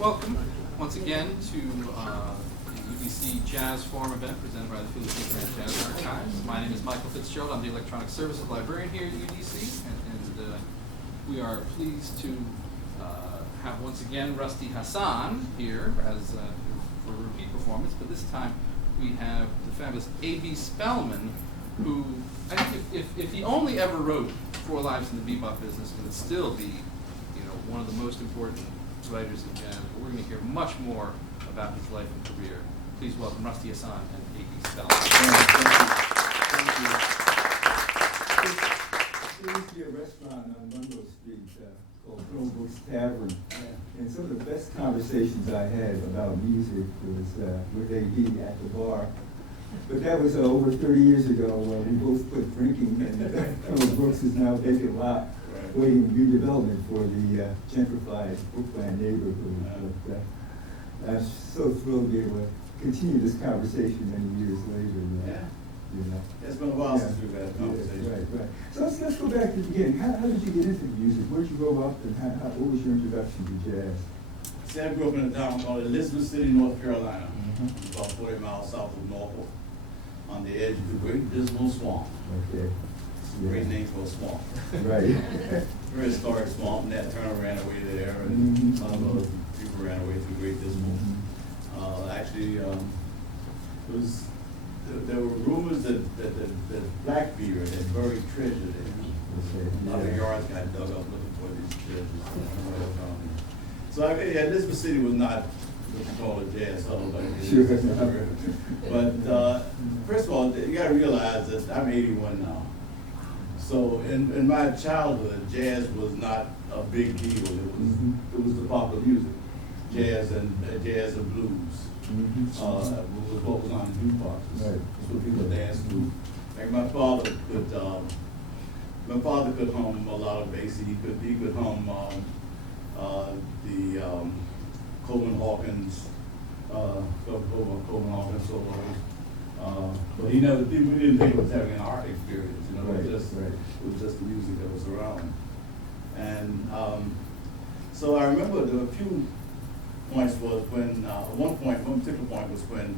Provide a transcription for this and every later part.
Welcome once again to the UDC JAZZforum event presented by the Philippine Grand Jazz Archives. My name is Michael Fitzgerald. I'm the Electronic Services Librarian here at UDC, and we are pleased to have once again Rusty Hassan here as for a repeat performance, but this time we have the fabulous A.B. Spellman, who I think if he only ever wrote 4 Lives in the Bebop Business, it would still be, one of the most important writers in jazz. But we're going to hear much more about his life and career. Please welcome Rusty Hassan and A.B. Spellman. Thank you. There used to be a restaurant on Monroe Street called Grove's Tavern, and some of the best conversations I had about music was with A.B. at the bar. But that was over 30 years ago when we both quit drinking, and Colonel Brooks is now vacant lot, waiting redevelopment for the gentrified Brookland neighborhood. But I'm so thrilled to be able to continue this conversation many years later. It's been a while since we've had a conversation. Right. So let's go back to the beginning. How did you get into music? Where did you grow up, and what was your introduction to jazz? See, I grew up in a town called Elizabeth City, North Carolina, about 40 miles south of Norfolk, on the edge of the Great Dismal Swamp. Okay. Great name for a swamp. Right. Very historic swamp. Nat Turner ran away there, and a lot of other people ran away through Great Dismal. There were rumors that Blackbeard had buried treasure there. A lot of yards got dug up looking for these treasures. So Elizabeth City was not what you call a jazz hub, but it is. But first of all, you got to realize that I'm 81 now. So in my childhood, jazz was not a big deal. It was the popular music, jazz and blues. Was what was on jukeboxes. Right. That's what people danced to. Like my father could hum a lot of bass. He could hum the Coleman Hawkins solos. But we didn't think it was having an art experience. Right. It was just the music that was around. And so I remember there were a few points was when one particular point was when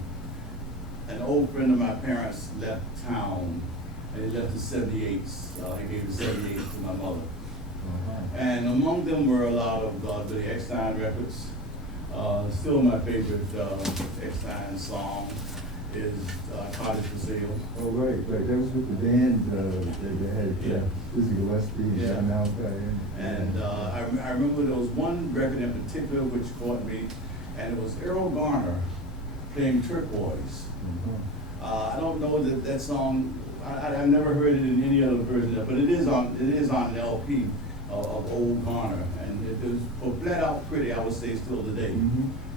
an old friend of my parents left town, and he left the 78s. He gave the 78s to my mother. And among them were a lot of the Eckstein records. Still my favorite Eckstein song is Cottage for Sale. Oh, right. That was with the band that had Dizzy Gillespie and John Malachi. And I remember there was one record in particular which caught me, and it was Errol Garner playing Turquoise. I don't know that song. I've never heard it in any other version, but it is on an LP of old Garner, and it was flat out pretty. I would say still today.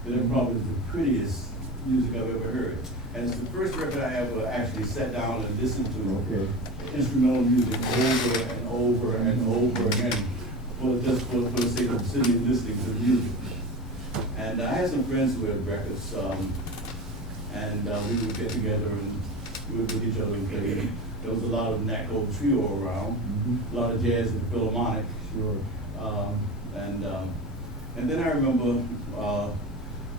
It probably is the prettiest music I've ever heard. And it's the first record I ever actually sat down and listened to instrumental music over and over and over again, for the sake of sitting and listening to the music. And I had some friends who had records, and we would get together and we would with each other and play. There was a lot of Nat Cole Trio around, a lot of jazz and Philharmonic. Sure. And then I remember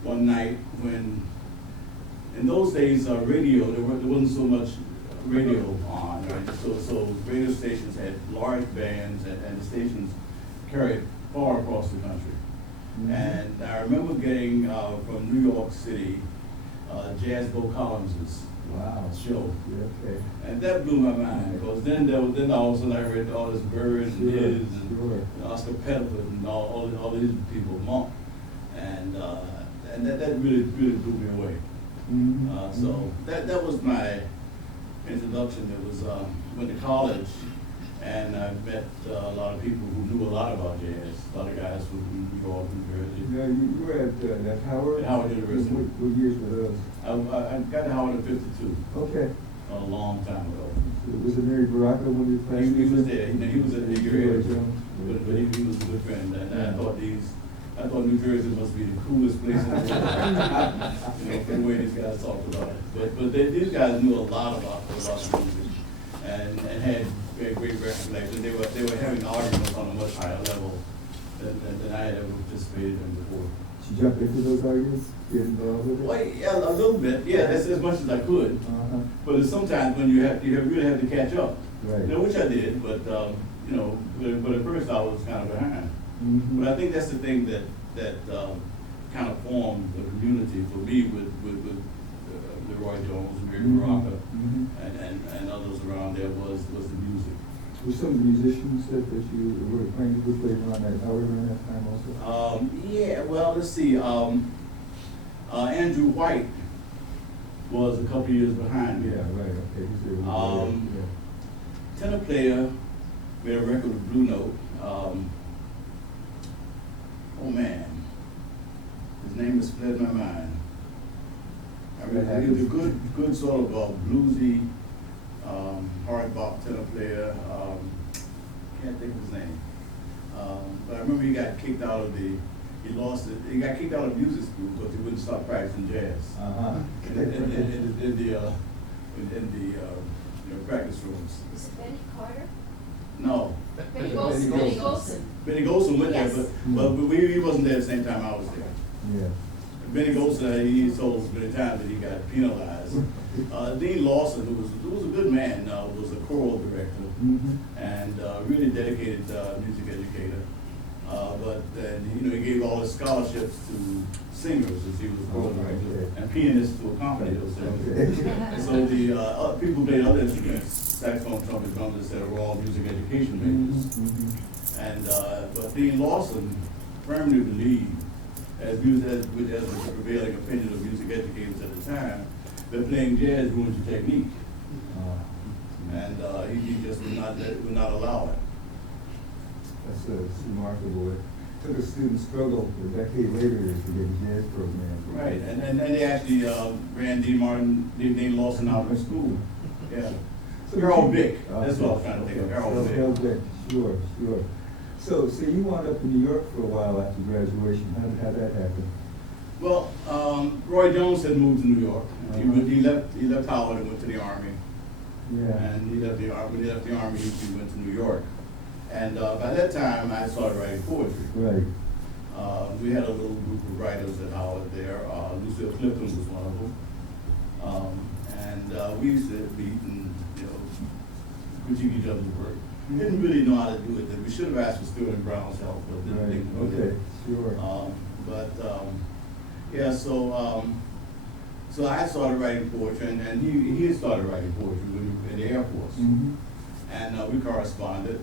one night when, in those days, radio, there wasn't so much radio on, right? So radio stations had large bands, and the stations carried far across the country. And I remember getting from New York City, Jazz Bo Collins's show. And that blew my mind, because then all of a sudden I read all this Bird and Diz and Oscar Pettiford and all these people, Monk, and that really blew me away. So that was my introduction. It was went to college, and I met a lot of people who knew a lot about jazz. A lot of guys from New York, New Jersey. Yeah, you were at Howard? At Howard University. What years were those? I got to Howard in '52. Okay. A long time ago. Was it Mary Baraka when you played? He was there. He was at the year, but he was a good friend. And I thought New Jersey must be the coolest place in the world. From the way these guys talked about it. But these guys knew a lot about the music, and had very great recollection. They were having arguments on a much higher level than I had ever participated in before. you jump into those arguments, get involved with it? Well, yeah, a little bit, yeah, as much as I could. Uh-huh. But it's sometimes when you really have to catch up. Right. You know, which I did, but, you know, but at first I was kind of behind. Mhm. But I think that's the thing that kind of formed the community for me with Roy Jones, Mary Baraka, Mhm. and others around there was the music. Were some of the musicians that you were playing with later on that, however, in that time also? Yeah, well, let's see. Andrew White was a couple years behind me. Yeah, right, okay. He's there. Yeah. Tenor player made a record with Blue Note. Oh man, his name has fled my mind. I mean, he was a good sort of bluesy, hard bop tenor player. Can't think of his name. But I remember he got kicked out of he got kicked out of music school because he wouldn't stop practicing jazz. Uh-huh. In the practice rooms. Is it Benny Carter? No. Benny Golson. Benny Golson. Benny Golson went Yes. there, but he wasn't there at the same time I was there. Yeah. Benny Golson, he told us many times that he got penalized. Dean Lawson, who was a good man, was a choral director Mhm. and really dedicated music educator. But you know, he gave all his scholarships to singers as he was a choral director and pianists to accompany those singers. And so the people who played other instruments, saxophone, trumpet, drums, etc., were all music education majors. Mhm. And but Dean Lawson firmly believed, as the prevailing opinion of music educators at the time, that playing jazz ruins your technique, and he just would not allow it. That's remarkable. It took a student struggle a decade later to get a jazz program. Right, and they actually ran Dean Lawson out of school. Yeah. So Harold Bick, that's what I was trying to think of, Harold Bick, sure. So you wound up in New York for a while after graduation. How did that happen? Well, Roy Jones had moved to New York. Uh-huh. He left Howard and went to the Army. Yeah. And when he left the Army, he went to New York. And by that time, I started writing poetry. Right. We had a little group of writers at Howard there. Lucille Clifton was one of them. And we used to meet and, you know, critique each other's work. Didn't really know how to do it. We should have asked for Stewart and Brown's help, but didn't think we did. Okay, sure. Yeah, so I started writing poetry, and he had started writing poetry when he was in the Air Force. Mm-hmm. And we corresponded.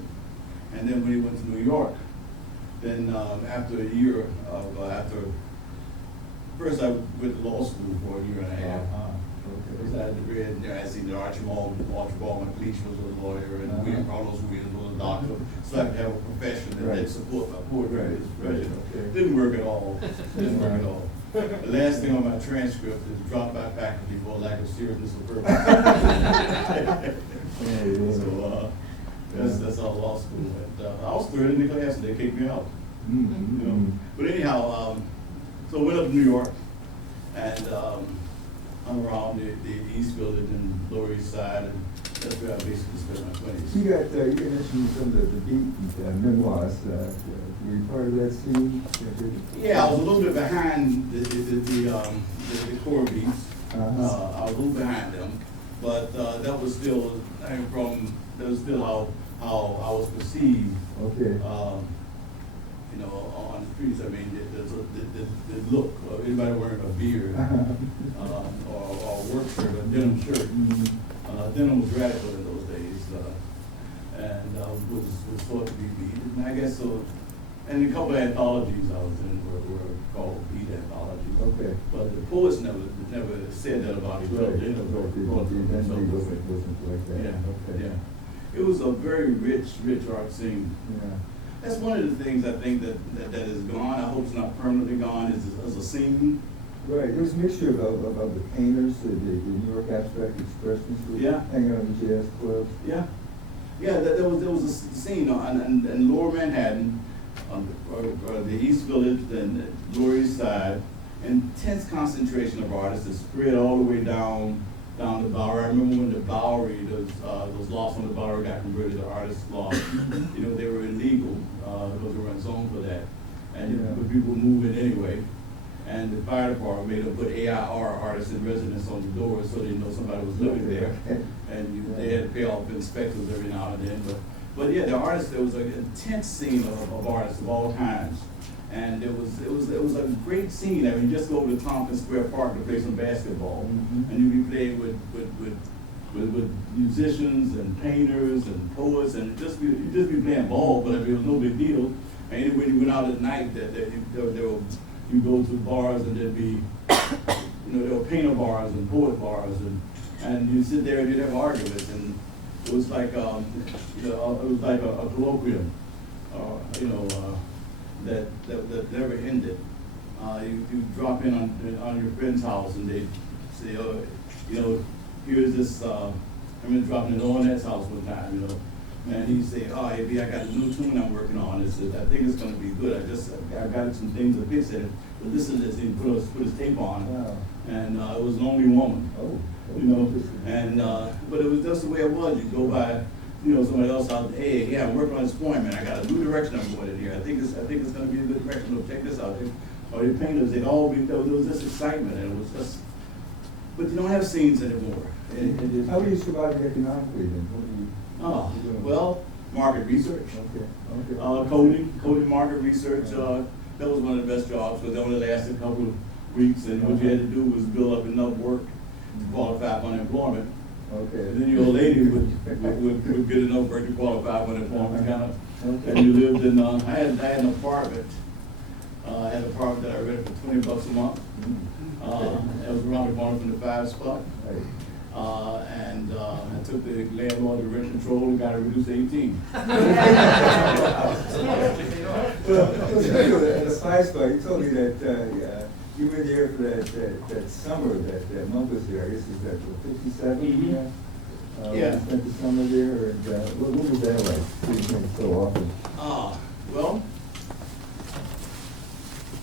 And then when he went to New York, then after a year of, first I went to law school for a year and a half. Because I had read, I seen that Archibald McLeish was a lawyer, and William Carlos Williams was a doctor, so I could have a profession that support my poetry as president. Okay. Didn't work at all. Didn't work at all. The last thing on my transcript is dropped by faculty for lack of seriousness of purpose. So that's all law school. And I was third in the class, and they kicked me out. Mm-hmm. You know. But anyhow, so I went up to New York, and hung around the East Village and Lower East Side, and that's where I basically spent my 20s. You mentioned some of the beat memoirs. Were you part of that scene? Yeah, I was a little bit behind the core beats. I was a little behind them, but that was still how I was perceived. Okay. You know, on the streets. I mean, the look of anybody wearing a beard or a work shirt, a denim shirt. Denim was radical in those days, and was thought to be beat. And I guess so. And a couple of anthologies I was in were called beat anthologies. Okay. But the poets never said that about each other. They never brought It wasn't like that. Yeah. Okay. Yeah. It was a very rich art scene. Yeah. That's one of the things I think that is gone. I hope it's not permanently gone. Is as a scene. Right. There was a mixture of the painters, the New York abstract expressionists who Yeah. hanging out in jazz clubs. Yeah. Yeah. There was a scene and Lower Manhattan, or the East Village, and Lower East Side, intense concentration of artists that spread all the way down the Bowery. I remember when the Bowery, those lots on the Bowery got converted to artist lots. You know, they were illegal because they were in zone for that, and but people were moving anyway. And the fire department made them put AIR, artist in residence, on the doors so they know somebody was living there. And they had to pay off inspectors every now and then. But yeah, the artists, there was an intense scene of artists of all kinds. And it was a great scene. I mean, just go over to Tompkins Square Park to play some basketball. And you'd be playing with musicians and painters and poets, and you'd just be playing ball, but it was no big deal. And when you went out at night, you go to bars and there'd be, there were painter bars and poet bars, and you'd sit there and you'd have arguments, and it was like, it was like a colloquium, that never ended. You drop in on your friend's house and they'd say, here's this, I remember dropping in Ornette's house one time, and he'd say, AB, I got a new tune I'm working on. I think it's gonna be good. I got some things to fix it. But listen to this, he put his tape on. Wow. And it was an only woman. Oh. And but it was just the way it was. You go by, somebody else out there, hey, yeah, I'm working on this point, man. I got a new direction I'm going in here. I think it's gonna be a good direction. Check this out. Or the painters, there was this excitement, and it was just, but you don't have scenes anymore. How do you survive economically then? Well, market research. Okay. Coding market research. That was one of the best jobs, because it only lasted a couple of weeks, and what you had to do was build up enough work to qualify for unemployment. Okay. And then your old lady would get enough work to qualify for unemployment, kind of. Okay. And you lived in. I had an apartment. I had an apartment that I rented for $20 a month. It was around the corner from the 5 spot. Right. And I took the landlord to rent control and got it reduced to 18. Well, at the 5 spot, you told me that you were there for that summer, that month was there. I guess it was that 57. Mm-hmm. Yeah. Spent the summer there, and what was that like? Seeing so often. Well,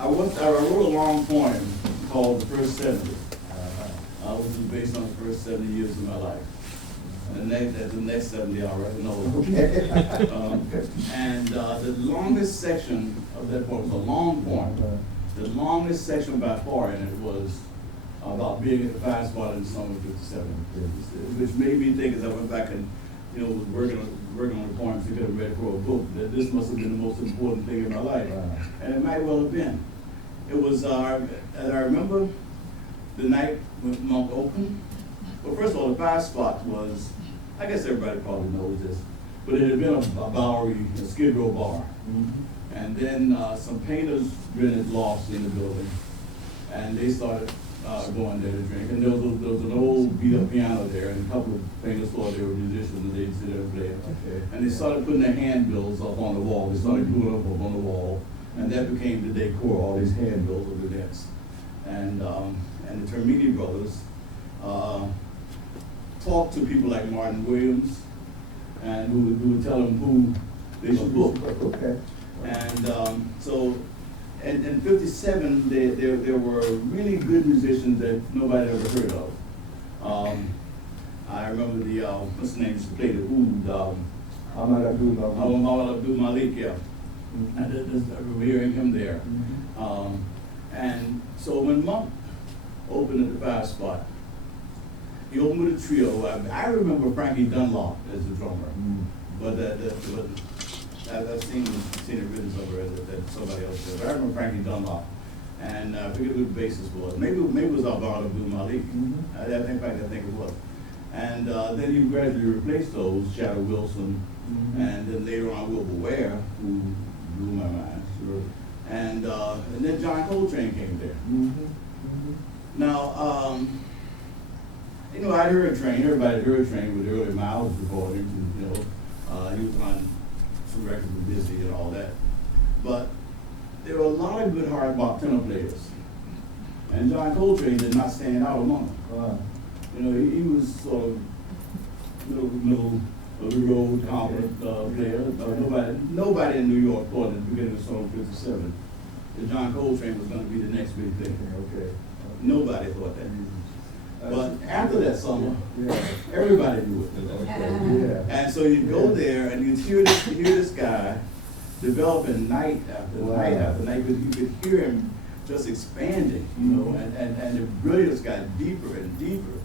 I wrote a long poem called "The First 70." Which is based on the first 70 years of my life. And the next 70 I already know. And the longest section of that poem was a long poem. The longest section by far in it was about being at the 5 spot in the summer of '57, which made me think, as I went back and was working on the poems I could have read for a book, that this must have been the most important thing in my life. And it might well have been. It was, and I remember the night when Monk opened. Well, first of all, the 5 spot was, I guess everybody probably knows this, but it had been a Bowery, a Skid Row bar. Mm-hmm. And then some painters rented lofts in the building, and they started going there to drink. And there was an old beat-up piano there, and a couple of painters thought they were musicians, and they'd sit there and play. Okay. And they started putting their handbills up on the wall. They started gluing up on the wall, and that became the decor, all these handbills of the decks. And the Termini brothers talked to people like Martin Williams, and who would tell them who they should book. Okay. And so, in '57, there were really good musicians that nobody ever heard of. I remember what's the name used to play the oud, Ahmad Abdul Malik, yeah. Mm-hmm. And I remember hearing him there. Mm-hmm. And so when Monk opened at the 5 spot, he opened with a trio. I remember Frankie Dunlop as the drummer, but I've seen it written somewhere that somebody else did. But I remember Frankie Dunlop, and I forget who the bassist was. Maybe it was Ahmad Abdul Malik. Mm-hmm. I think it was. And then he gradually replaced those, Shadow Wilson, mm-hmm. and then later on Wilbur Ware, who blew my mind. Sure. And then John Coltrane came there. Mm-hmm. Mm-hmm. Now, I heard Train. Everybody heard Train with the early Miles recordings, and he was on some records with Busy and all that. But there were a lot of good hard bop tenor players, and John Coltrane did not stand out among them. He was sort of middle of the road, competent player. Nobody in New York thought at the beginning of song '57 that John Coltrane was going to be the next big thing. Okay. Nobody thought that. But after that summer, everybody knew it. Okay. And so you'd go there and you'd hear this guy developing night after night after night, because you could hear him just expanding, you know, and the brilliance got deeper and deeper.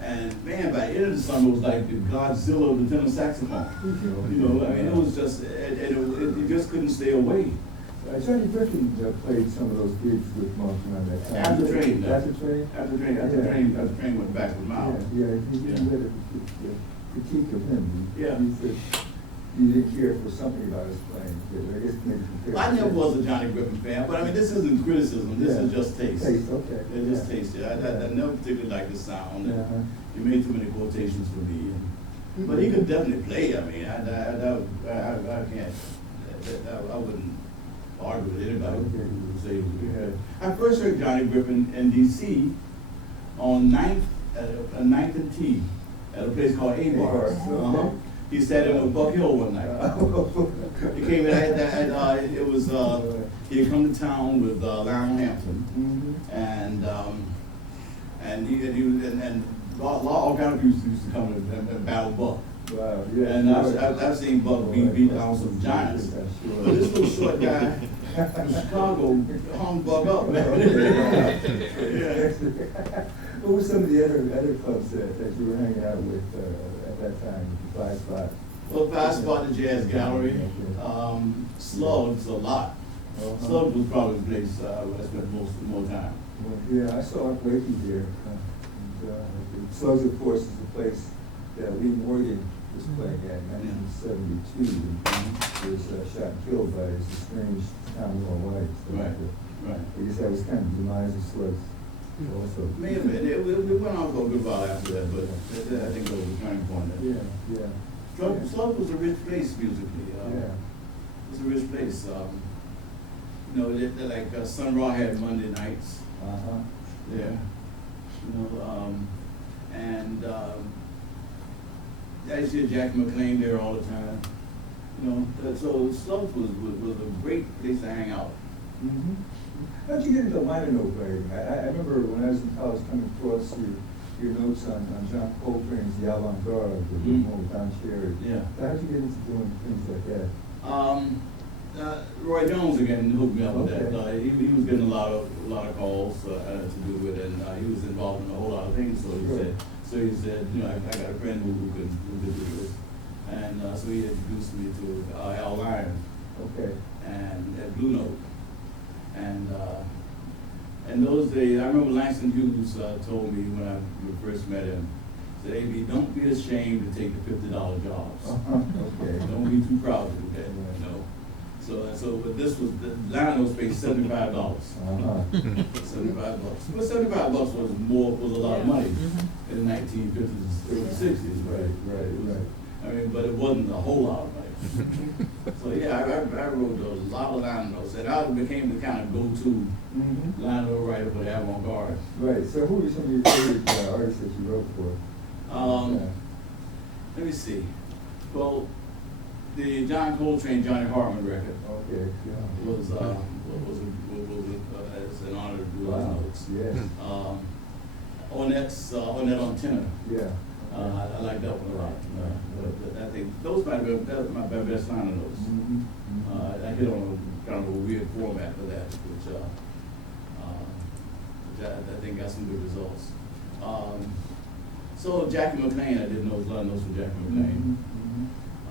And man, by the end of the summer, it was like the Godzilla of the tenor saxophone. You know, I mean, it was just, it just couldn't stay away. Johnny Griffin played some of those gigs with Monk around that time. After Train. After Train? After Train went back with Miles. Yeah, he had a critique of him. Yeah. He said you didn't care for something about his playing. I guess maybe Well, I never was a Johnny Griffin fan, but I mean, this isn't criticism, this is just taste. Taste, okay. It's just taste, yeah. I never particularly liked the sound. Uh-huh. You made too many quotations for me. But he could definitely play, I mean, I can't, I wouldn't argue with anybody who would say he was good. I first heard Johnny Griffin in D.C. on 9th and T at a place called A-Bars. Uh-huh. He sat in with Buck Hill one night. He came in, he had come to town with Lionel Hampton, and all kind of people used to come and battle Buck. Wow, yeah. And I've seen Buck beat down some giants. But this little short guy from Chicago hung Buck up, man. Yeah. What were some of the other clubs that you were hanging out with at that time, the Five Spot? Well, Five Spot, the Jazz Gallery, Slugs a lot. Slugs was probably the place I spent more time. Well, yeah, I saw Art Blakey there. Slugs, of course, is the place that Lee Morgan was playing at in 1972. He was shot and killed by his estranged Tommy White. So Right. I guess that was kind of the demise of Slugs. Also. Maybe we went on for a good while after that, but I think that was a turning point. Yeah. Slug was a rich place musically. It was a rich place. You know, like Sun Ra had Monday nights. Yeah. You know, and I used to hear Jackie McLean there all the time. You know, so Slug was a great place to hang out. How'd you get into minor note writing? I remember when I was in college coming across your notes on John Coltrane's The Avant-Garde, the one with Don Cherry. Yeah. How'd you get into doing things like that? Roy Jones again hooked me up with that. He was getting a lot of calls to do with it, and he was involved in a whole lot of things. So he said, you know, I got a friend who could do this, and so he introduced me to Al Lyon. Okay. And at Blue Note. And in those days, I remember Langston Hughes told me when I first met him, said, "A.B., don't be ashamed to take the $50 jobs. Okay. Don't be too proud to do that, you know." So, but this was the Lionel's paid $75. $75. But $75 was a lot of money in the 1950s and 60s, right? I mean, but it wasn't a whole lot of money. So yeah, I wrote a lot of line notes, and I became the kind of go-to line note writer for the avant-garde. Right. So who were some of your favorite artists that you wrote for? Let me see. Well, the John Coltrane, Johnny Hartman record was it's an honor to do those notes. Yes. Ornette on tenor. Yeah. I like that one a lot. But I think those might have been my best line of notes. I hit on a kind of a weird format for that, which I think got some good results. So Jackie McLean, I did a lot of notes from Jackie McLean. I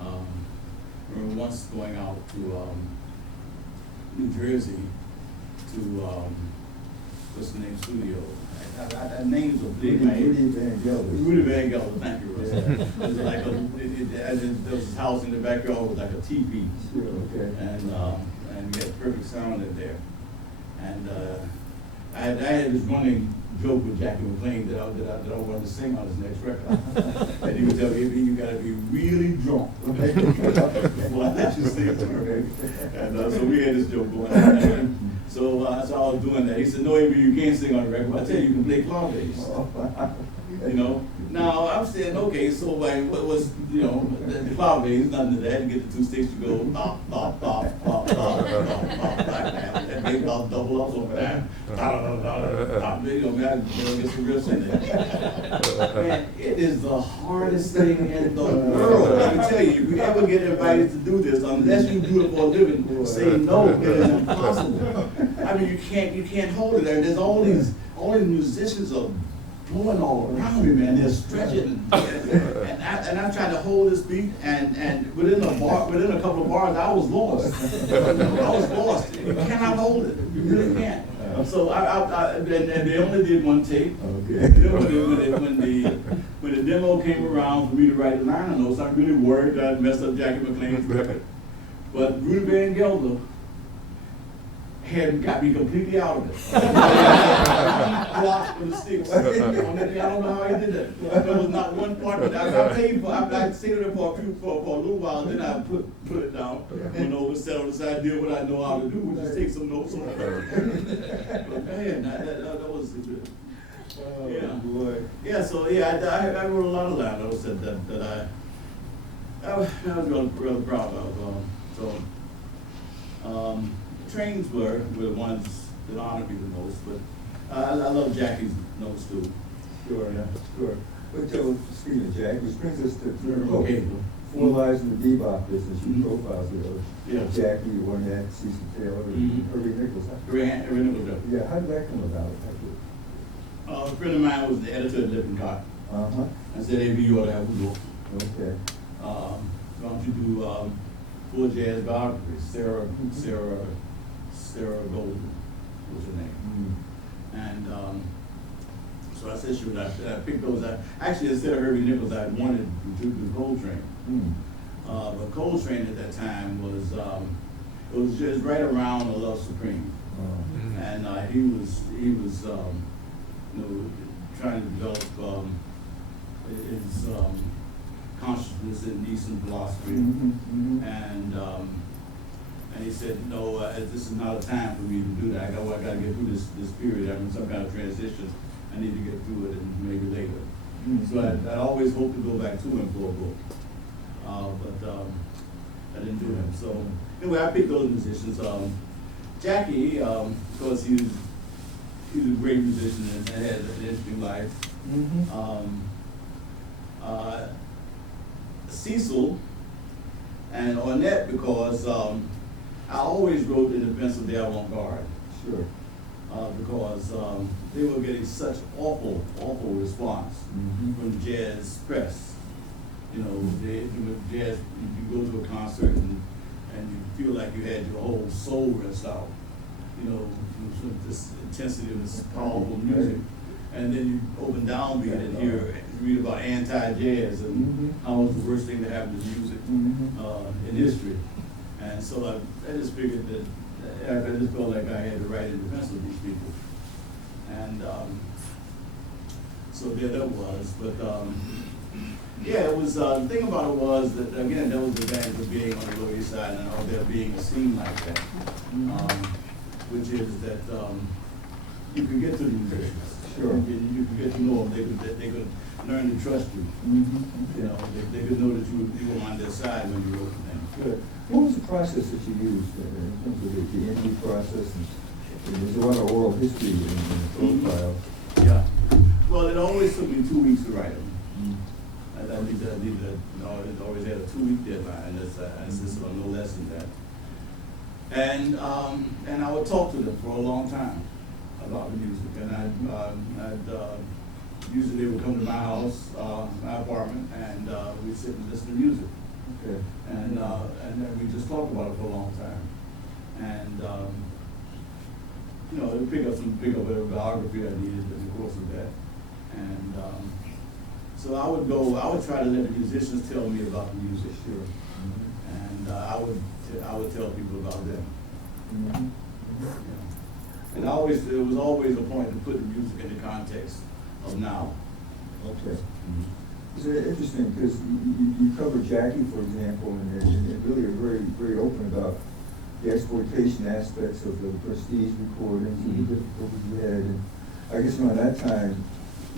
remember once going out to New Jersey to what's the name, studio. Names of big names. Rudy Van Gelder, thank you, Russ. It was like there was this house in the backyard with like a teepee. And we had perfect sound in there. And I had this running joke with Jackie McLean that I wanted to sing on his next record. And he would tell me, "You gotta be really drunk." Well, I let you sing it. And so we had this joke going on. So I was doing that. He said, "No, you can't sing on the record. But I tell you, you can play clav bass." You know. Now I'm saying, okay, so like, what was, you know, the clav bass, nothing to that. You get the two sticks, you go, bop, bop, bop, bop, bop, bop, bop, like that. And they all double up over that. You know, man, I get some real singing. Man, it is the hardest thing in the world. Let me tell you, if you ever get invited to do this, unless you do it for a living, say no, it is impossible. I mean, you can't hold it. And there's all these musicians are blowing all around me, man. They're stretching, and I'm trying to hold this beat, and within a couple of bars, I was lost. I was lost. You cannot hold it. You really can't. So and they only did one tape. Okay. And then when the demo came around for me to write the liner notes, I really worried that I'd messed up Jackie McLean's record. But Rudy Van Gelder had got me completely out of it. Blocked with the sticks. I don't know how he did that. There was not one part of that. I stayed there for a little while, then I put it down, went over, settled aside, did what I know how to do, which is take some notes on it. But man, that was good. Oh, Yeah. boy. Yeah, so yeah, I wrote a lot of liner notes that I was real proud of. Trains were the ones that honored me the most, but I love Jackie's notes too. Sure, yeah, sure. But Joe, speaking of Jack, which brings us to the book, Okay. 4 Lives in the Bebop Business. You Mhm. profiles of those. Yeah. Jackie, Ornette, Cecil Taylor, Mhm. Herbie Nichols. Every nickel. Yeah, how did that come about? A friend of mine was the editor of Lippincott. Uh-huh. I said, hey, you ought to have a book. Okay. Why don't you do full jazz biography? Sarah Golden was her name. And so I said, sure. I picked those out. Actually, instead of Herbie Nichols, I wanted to do Coltrane. Mm. But Coltrane at that time was, it was just right around the Love Supreme. And he was trying to develop his consciousness in Eastern philosophy. And he said, no, this is not a time for me to do that. I got to get through this period. I'm in some kind of transition. I need to get through it, and maybe later. So I always hoped to go back to him for a book, but I didn't do that. So anyway, I picked those musicians. Jackie, because he was a great musician and had an interesting life. Cecil and Ornette, because I always wrote in defense of the avant-garde. Sure. Because they were getting such awful response from the jazz press. You know, jazz, you go to a concert and you feel like you had your whole soul ripped out. You know, with this intensity of this powerful music. And then you open Downbeat and read about anti-jazz and how it's the worst thing to happen to music in history. And so I just figured that I just felt like I had to write in defense of these people. And so there that was. But yeah, it was, the thing about it was that, again, that was the advantage of being on the Lower East Side and there being a scene like that. Which is that you could get to the musicians. Sure. You could get to know them. They could learn to trust you. You know, they could know that you were on their side when you wrote for them. Good. What was the process that you used in terms of the interview process? And there's a lot of oral history in the profile. Yeah. Well, it always took me 2 weeks to write them. I always had a 2-week deadline. I insisted on no less than that. And I would talk to them for a long time about the music, and usually they would come to my house, my apartment, and we'd sit and listen to music. Okay. And then we just talked about it for a long time. And you know, it pick up whatever biography I needed in the course of that. And so I would try to let the musicians tell me about the music, sure. And I would tell people about them. Yeah. And it was always a point to put the music in the context of now. Okay. It's interesting because you cover Jackie, for example, and really are very, very open about the exploitation aspects of the prestige recordings and the difficulties you had. And I guess around that time,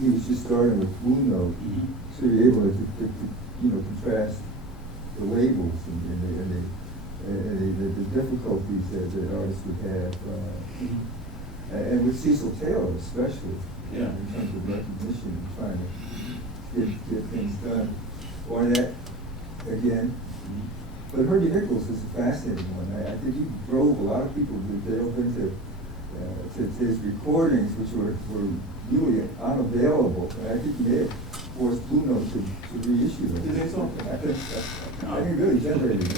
he was just starting with Blue Note, so you're able to contrast the labels and the difficulties that artists would have, and with Cecil Taylor especially, in terms of recognition and trying to get things done. Ornette, again. But Herbie Nichols is a fascinating one. I think he drove a lot of people to delve into to his recordings, which were really unavailable. And I think he may have forced Blue Note to reissue them. Did they so? I think it really generated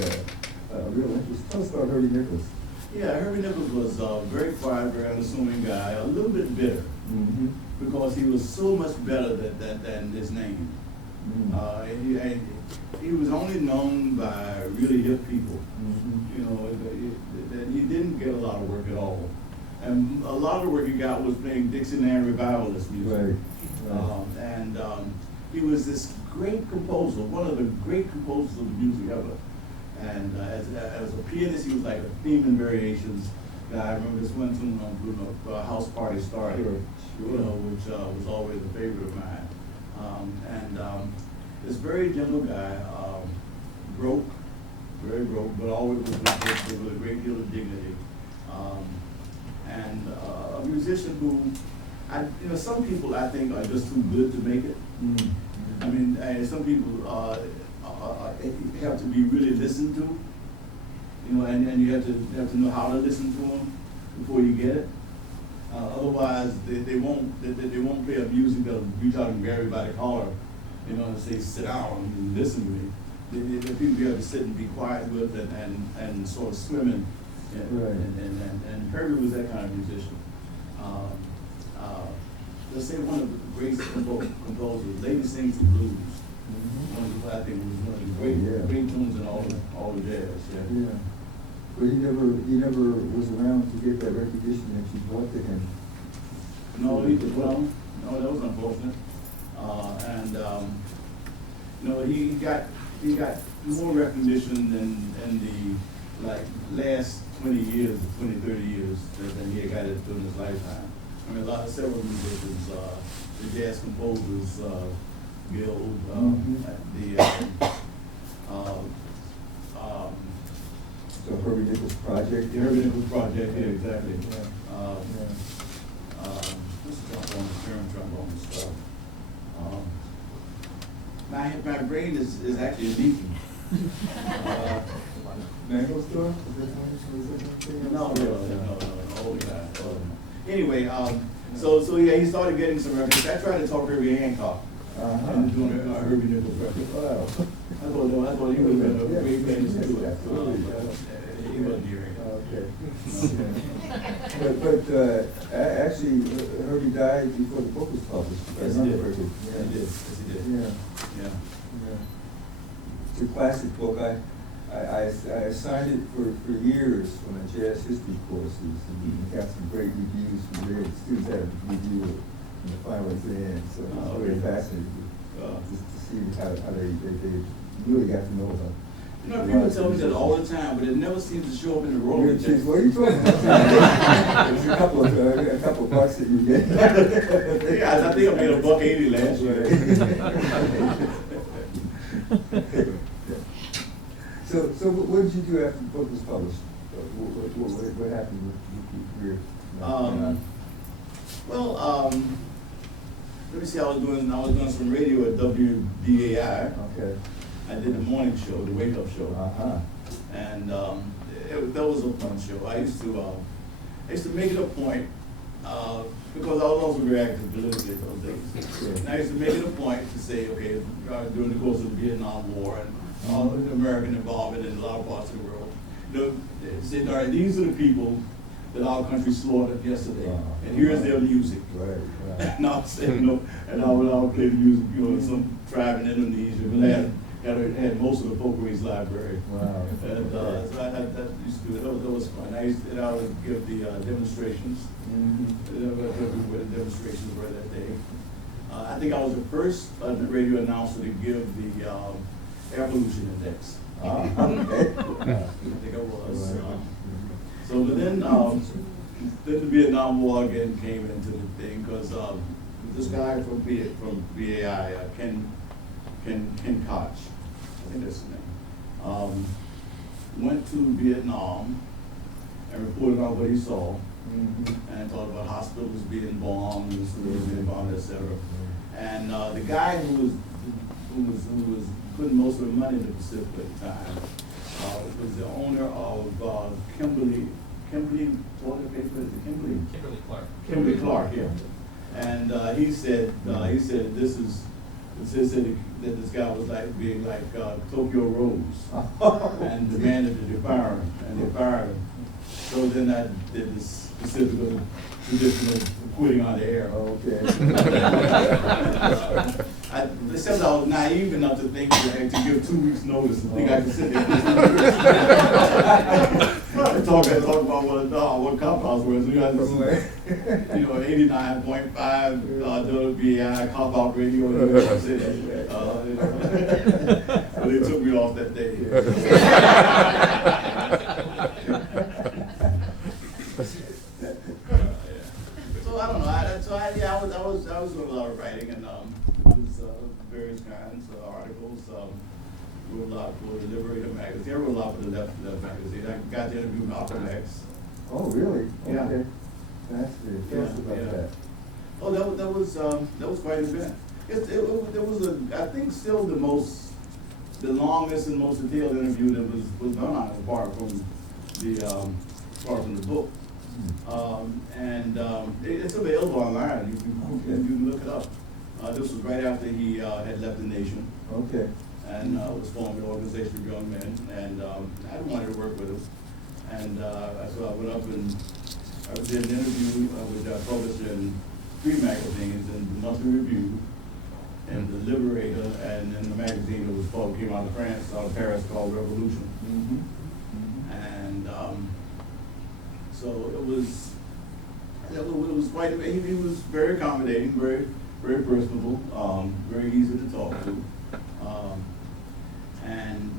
real interest. Tell us about Herbie Nichols. Yeah, Herbie Nichols was a very quiet, very unassuming guy, a little bit bitter, Mm-hmm. because he was so much better than his name. He was only known by really hip people. Mm-hmm. You know, he didn't get a lot of work at all. And a lot of the work he got was playing Dixieland revivalist music. Right. He was this great composer, one of the great composers of the music ever. And as a pianist, he was like a theme and variations guy. I remember this one tune on Blue Note, House Party Started, Sure. you know, which was always a favorite of mine. This very gentle guy, broke, very broke, but always with a great deal of dignity. A musician who, some people I think are just too good to make it. Mm-hmm. I mean, some people have to be really listened to, you know, and you have to know how to listen to them before you get it. Otherwise, they won't play a music that'll reach out and grab you by the collar, you know, and say, sit down and listen to me. The people you have to sit and be quiet with and sort of swim in. Right. And Herbie was that kind of musician. Let's say one of the great composers, Lady Sings the Blues. I think was one of the great tunes in all the jazz. Yeah. But he never was around to get that recognition that you brought to him. No, that was unfortunate. He got more recognition in the last 20 years, 20, 30 years than he had got it during his lifetime. I mean, several musicians, the Jazz Composers Guild, So Herbie Nichols Project. the Herbie Nichols Project, yeah, exactly. Yeah. This is trombone stuff. My brain is actually leaking. Mango Store? Is that No, holy God. Anyway, so yeah, he started getting some records. I tried to talk Herbie Hancock into doing a Herbie Nichols record. Wow. I thought he would have been a great bass to do it. Absolutely. He wasn't hearing it. Okay. But actually, Herbie died before the book was published. Yes, he did. Yeah. Yes, he did. Yeah. Yeah. It's a classic book. I assigned it for years on the jazz history courses, and we got some great reviews from there. The students had a review it in the final exam, so it was really fascinating to see how they really got to know about it. You know, people tell me that all the time, but it never seems to show up in the roll. What are you talking about? There's a couple of bucks that you get. Yeah, I think I made $1.80 last year. So what did you do after the book was published? What happened with your career? Let me see. I was doing some radio at WDAI. Okay. I did the morning show, the wake up show, and that was a fun show. I used to make it a point because I was also very active politically those days. Yeah. And I used to make it a point to say, okay, during the course of the Vietnam War and all the American involvement in a lot of parts of the world, say, all right, these are the people that our country slaughtered yesterday, and here's their music. Right. And I'll say, and I would play the music, some tribe in Indonesia, but had most of the Folkways library. Wow. And so I used to do that was fun. I would give the demonstrations. Where the demonstrations were that day. I think I was the first radio announcer to give the air pollution index. Okay. I think I was. But then the Vietnam War again came into the thing because this guy from VAI, Ken Koch, I think that's his name, went to Vietnam and reported on what he saw and talked about hospitals being bombed and schools being bombed, etc. And the guy who was putting most of the money in the Pacific at the time was the owner of Kimberly, what is it, Kimberly? Kimberly Clark. Kimberly Clark, yeah. And he said this is, it said that this guy was like being like Tokyo Rose, and demanded that they fire him, and they fired him. So then I did this specific traditional quitting on the air. Okay. Except I was naive enough to think to give 2 weeks notice and think I could sit there. talk about what compounds were. So you know, 89.5 WBI cop out radio. So they took me off that day. So I don't know. I was doing a lot of writing, and it was various kinds of articles. Wrote a lot for the Liberator magazine. I wrote a lot for the Left magazine. I got to interview Malcolm X. Oh, really? Yeah. Okay. That's good. Tell us about that. Oh, that was quite an event. It was I think still the longest and most detailed interview that was done on it, apart from the book. It's available online. You can look it up. This was right after he had left the nation. Okay. And was forming an organization of young men, and I wanted to work with him. And so I went up and I did an interview which I published in 3 magazines, in the Monthly Review, and the Liberator, and in the magazine that was called, came out of France, out of Paris, called Revolution. And so it was quite. He was very accommodating, very very personable, very easy to talk to. And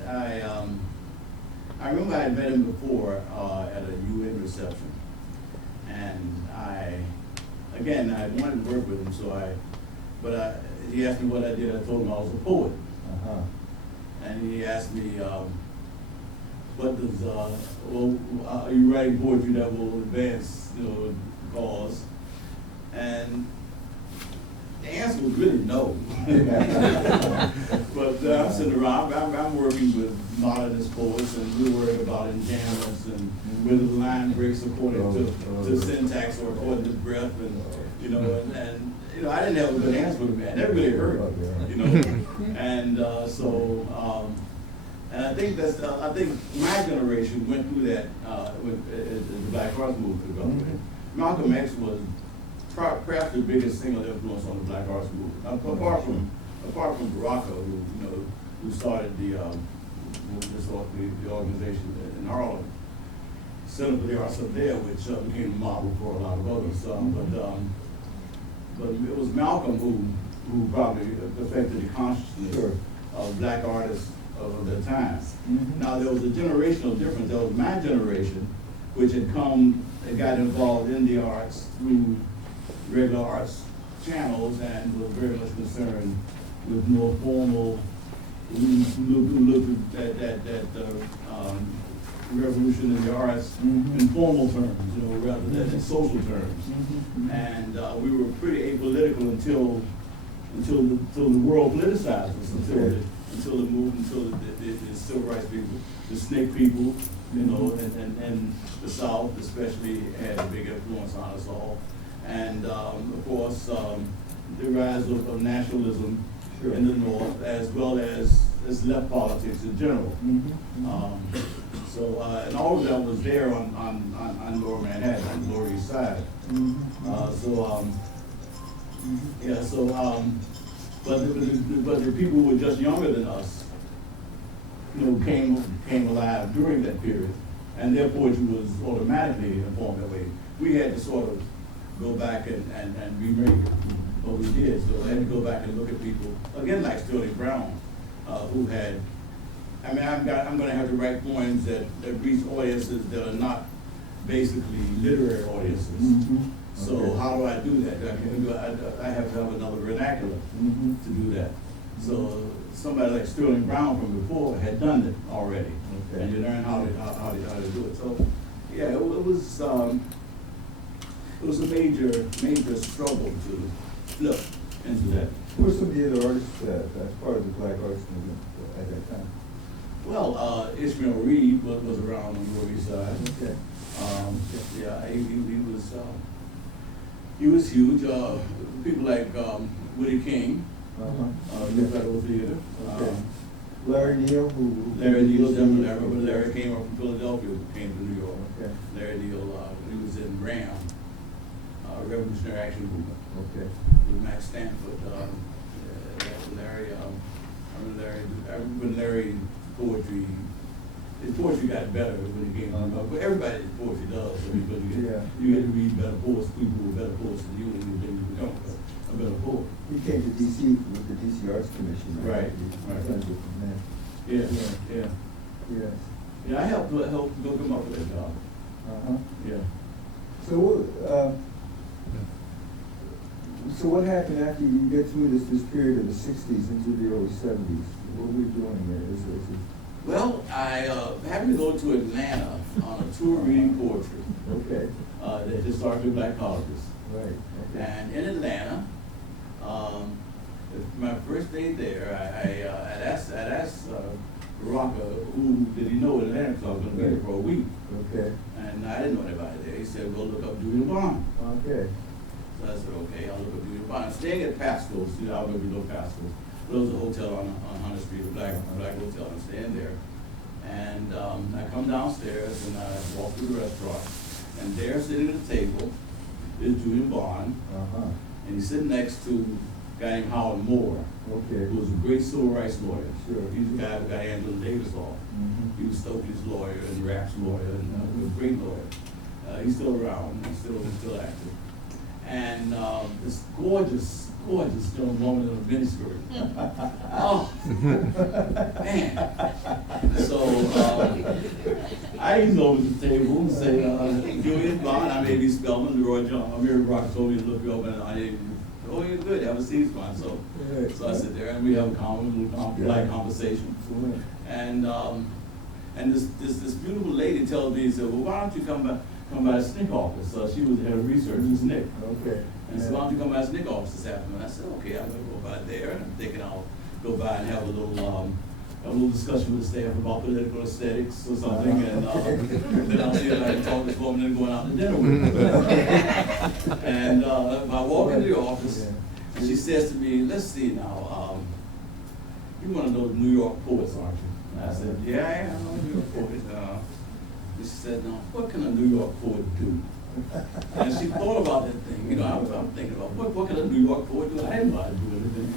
I remember I had met him before at a UN reception, and I wanted to work with him, but he asked me what I did. I told him I was a poet. And he asked me, what does, are you writing poetry that will advance, the cause? And the answer was really no. But I'm sitting around, I'm working with modernist poets, and we're worried about enjambments and whether the line breaks according to syntax or according to breath, and I didn't have a good answer for the man. Never really heard, and and I think I think my generation went through that with the Black Arts Movement. Malcolm X was perhaps the biggest single influence on the Black Arts Movement, apart from Baraka, who started the organization in Harlem, Center for the Arts up there, which became a model for a lot of others. But it was Malcolm who probably affected the consciousness of Black artists of their time. Now there was a generational difference. There was my generation, which had got involved in the arts through regular arts channels and was very much concerned with more formal, who looked at that revolution in the arts in formal terms, rather than in social terms. And we were pretty apolitical until the world politicized us, until the civil rights people, the snake people, and the South especially had a big influence on us all. And of course, the rise of nationalism in the North, as well as left politics in general. And all of that was there on Lower Manhattan, on the Lower East Side. But the people who were just younger than us, came alive during that period, and their poetry was automatically informed that way. We had to sort of go back and remake what we did. So I had to go back and look at people, again, like Sterling Brown, who had, I'm going to have to write poems that reach audiences that are not basically literary audiences. So how do I do that? I have to have another vernacular to do that. So somebody like Sterling Brown from before had done it already, and you learn how to do it. So yeah, it was a major struggle to flip into that. Who were some of the other artists as part of the Black Arts Movement at that time? Well, Ishmael Reed was around on the Rotary side. Okay. Yeah, he was huge. People like Woody King, the Federal Theater. Okay. Larry Neal, Larry Neal, definitely. Larry came up from Philadelphia, came to New York. Okay. Larry Neal, he was in RAM, Revolutionary Action Movement. Okay. With Max Stanford. Larry, I remember when Larry his poetry got better when he came up. But everybody's poetry does. I mean, but you get to read better poets, people who are better poets than you, and then you become a better poet. He came to DC with the DC Arts Commission. Right. Yeah. Yes. Yeah, I helped go come up with that job. Yeah. So what happened after you get through this period of the 60s into the early 70s? What were you doing there? Well, I happened to go to Atlanta on a tour reading poetry. Okay. At historically black colleges. Right. Okay. And in Atlanta, my first day there, I'd asked Baraka, who did he know in Atlanta, because I was going to be there for a week. Okay. And I didn't know anybody there. He said, well, look up Julian Bond. Okay. So I said, okay, I'll look up Julian Bond. I'm staying at Pasco's. You know, I don't know if you know Pasco's. There was a hotel on 100th Street, a black hotel. I'm staying there. And I come downstairs and I walk through the restaurant. And there, sitting at the table, is Julian Bond. And he's sitting next to a guy named Howard Moore, Okay. who was a great civil rights lawyer. Sure. He's the guy who got Angela Davis off. He was Stokely's lawyer and Rapp's lawyer, and a great lawyer. He's still around, he's still active. And this gorgeous young woman in a miniskirt. Oh, man. So I ease over to the table and say, Julian Bond, I may be Spellman, Leroy John. I'm here at Rock, told me to look you up, and I didn't. Oh, you're good. Have a seat, fine. So I sit there and we have a light conversation. And this beautiful lady tells me, said, well, why don't you come by the SNCC office? She was the head of research in SNCC. Okay. And so why don't you come by the SNCC office this afternoon? I said, okay, I'm going to go by there. And I'm thinking I'll go by and have a little discussion with the staff about political aesthetics or something. And then I'll see if I can talk to this woman and going out to dinner with her. And I walk into the office, and she says to me, let's see now, you're one of those New York poets, aren't you? And I said, yeah, I'm a New York poet. She said, now, what can a New York poet do? And she thought about that thing. You know, I'm thinking about, what can a New York poet do? I didn't know how to do anything.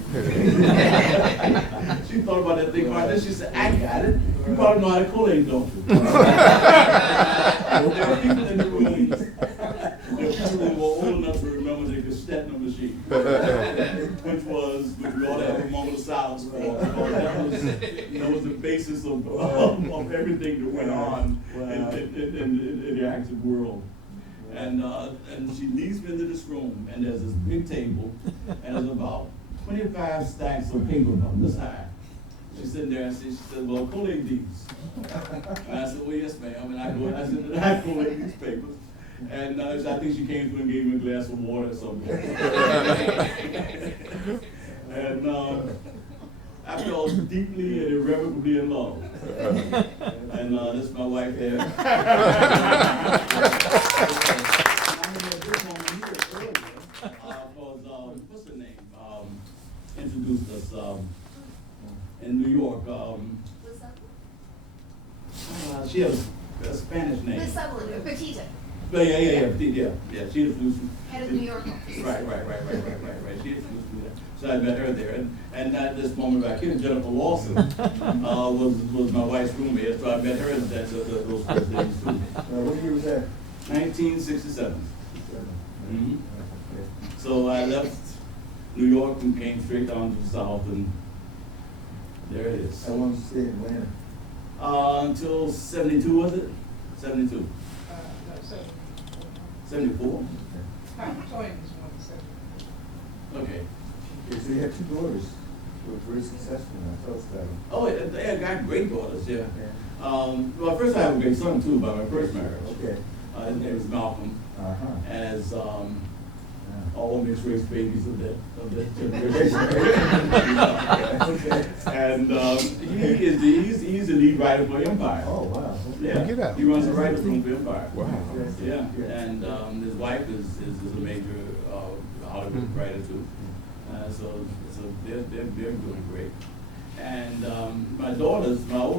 She thought about that thing, and then she said, I got it. You probably know how to collate, don't you? There are people in the room, there are people who were old enough to remember the Gestetner machine, which we ought to have a moment of silence for, because that was the basis of everything that went on in the active world. And she leads me into this room, and there's this big table, and there's about 25 stacks of paper on this high. She's sitting there, and she said, well, collate these. And I said, well, yes, ma'am. And I collate these papers. And I think she came through and gave me a glass of water or something. And I fell deeply and irrevocably in love. And this is my wife there. What's her name? Introduced us in New York. She has a Spanish name. Liz Sutherland, Petita, Yeah. She introduced me. head of New York office. Right. She introduced me there. So I met her there, and at this moment back here, Jennifer Lawson was my wife's roommate. So I met her at those first days too. What year was that? 1967. So I left New York and came straight down to the South, and there it is. How long did you stay in Atlanta? Until 72, was it? 72. No, 74? I'm toying is one Okay. Okay, so you had two daughters who were very successful now. Tell us about them. Oh, I got great daughters, yeah. Well, first I have a great son too by my first marriage. Okay. His name is Malcolm. Uh-huh. As all mixed race babies of that generation. And he's the lead writer for Empire. Oh, wow. Yeah, Get out. he runs the writers' room for Empire. Wow. Yeah, and his wife is a major Hollywood writer too. So they're doing great. And my older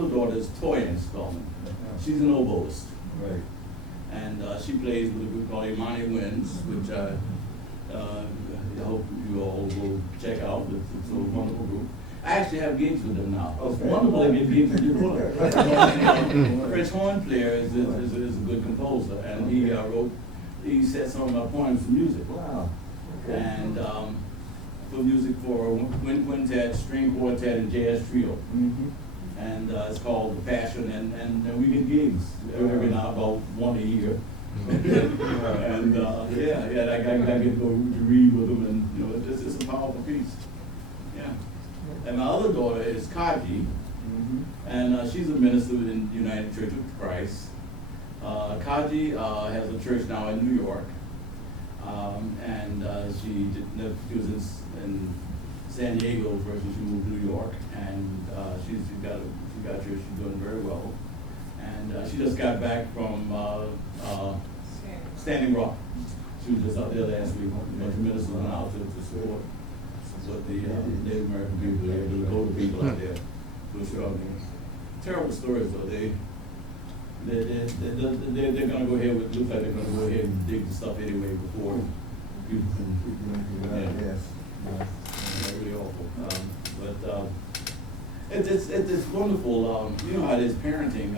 daughter is Toyin Spellman. She's an oboist. Right. And she plays with a group called Imani Winds, which I hope you all will check out. It's a wonderful group. I actually have gigs with them now. It's Okay. wonderful to get gigs with you. French horn player is a good composer, and he set some of my poems to music. Wow. Okay. And for music for wind quintet, string quartet, and jazz trio. Mm-hmm. And it's called The Passion, and we get gigs every now about one a year. And I get to go read with them, and it's a powerful piece. Yeah. And my other daughter is Kaji, Mm-hmm. and she's a minister in the United Church of Christ. Kaji has a church now in New York, and she was in San Diego first, and she moved to New York, and she's got a church. She's doing very well, and she just got back from Standing Rock. She was just out there last week. A bunch of ministers went out to support what the Native American people there, the Dakota people out there who are struggling. Terrible stories though. They're gonna go ahead with. Looks like they're gonna go ahead and dig the stuff anyway before people can. Yes. Really awful. But it's wonderful. You know how it is parenting.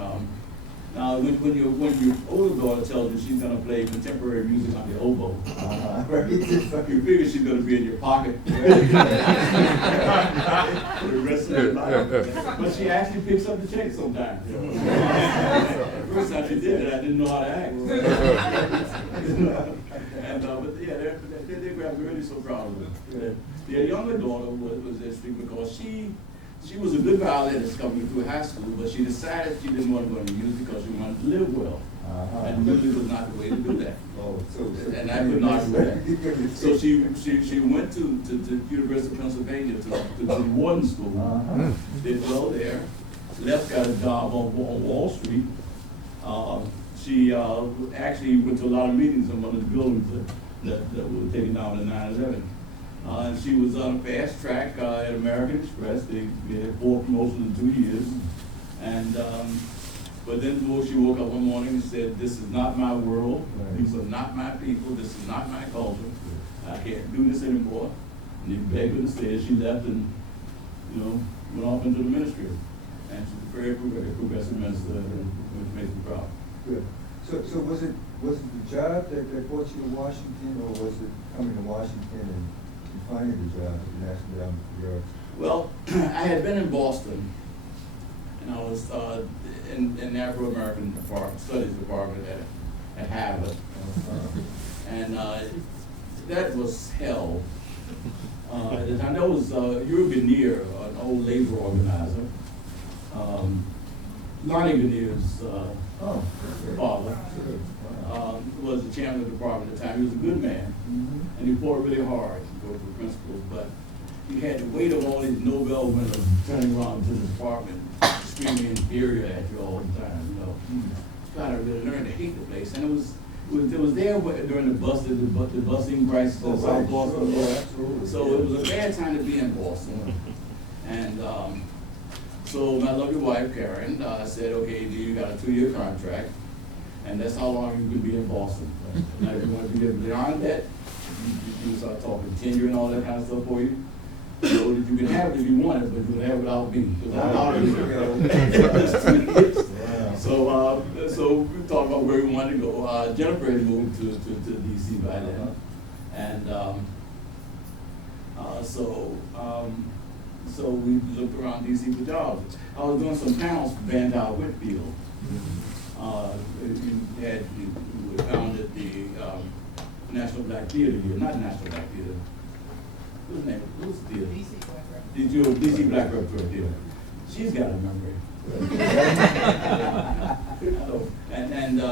Now, when your older daughter tells you she's gonna play contemporary music on the oboe, you figure she's gonna be in your pocket for the rest of her life. But she actually picks up the check sometimes. The first time she did it, I didn't know how to act. And but yeah, they're really so proud of her. Their younger daughter was interesting because she was a good violinist coming through high school, but she decided she didn't want to go into music because she wanted to live well. And music was not the way to do that. Oh, And I could not do that. So she went to University of Pennsylvania to the Warden School. Did well there. Left, got a job on Wall Street. She actually went to a lot of meetings in one of the buildings that were taken down in 9/11. And she was on a fast track at American Express. They had 4 promotions in 2 years. And but then she woke up one morning and said, "This is not my world. These are not my people. This is not my culture. I can't do this anymore." And they begged her and said she left and went off into the ministry. And she's a very progressive minister, which makes me proud. Good. So was it the job that brought you to Washington, or was it coming to Washington and finding the job at the National Endowment for the Arts? Well, I had been in Boston, and I was in the Afro-American Studies department at Harvard. And that was hell. At the time, that was Hugh Grenier, an old labor organizer. Lonnie Grenier's father was the chairman of the department at the time. He was a good man, and he fought really hard for principles, but he had the weight of all these Nobel winners turning around to the department, screaming inferior at you all the time, Trying to really learn to hate the place. And it was there during the busing crisis in South Boston. So it was a bad time to be in Boston. And so my lovely wife, Karen, said, "Okay, you got a 2-year contract, and that's how long you can be in Boston. Now, if you want to be beyond that, you start talking tenure and all that kind of stuff for you. So that you can have it if you want it, but you can have it without me. So we talked about where we wanted to go. Jennifer had moved to DC by then, and so we looked around DC for jobs. I was doing some panels for Bandar Whitfield. We founded the National Black Theater here, not National Black Theater. What's the name? What's the theater? DC Black Repertoire Theater. She's got a memory.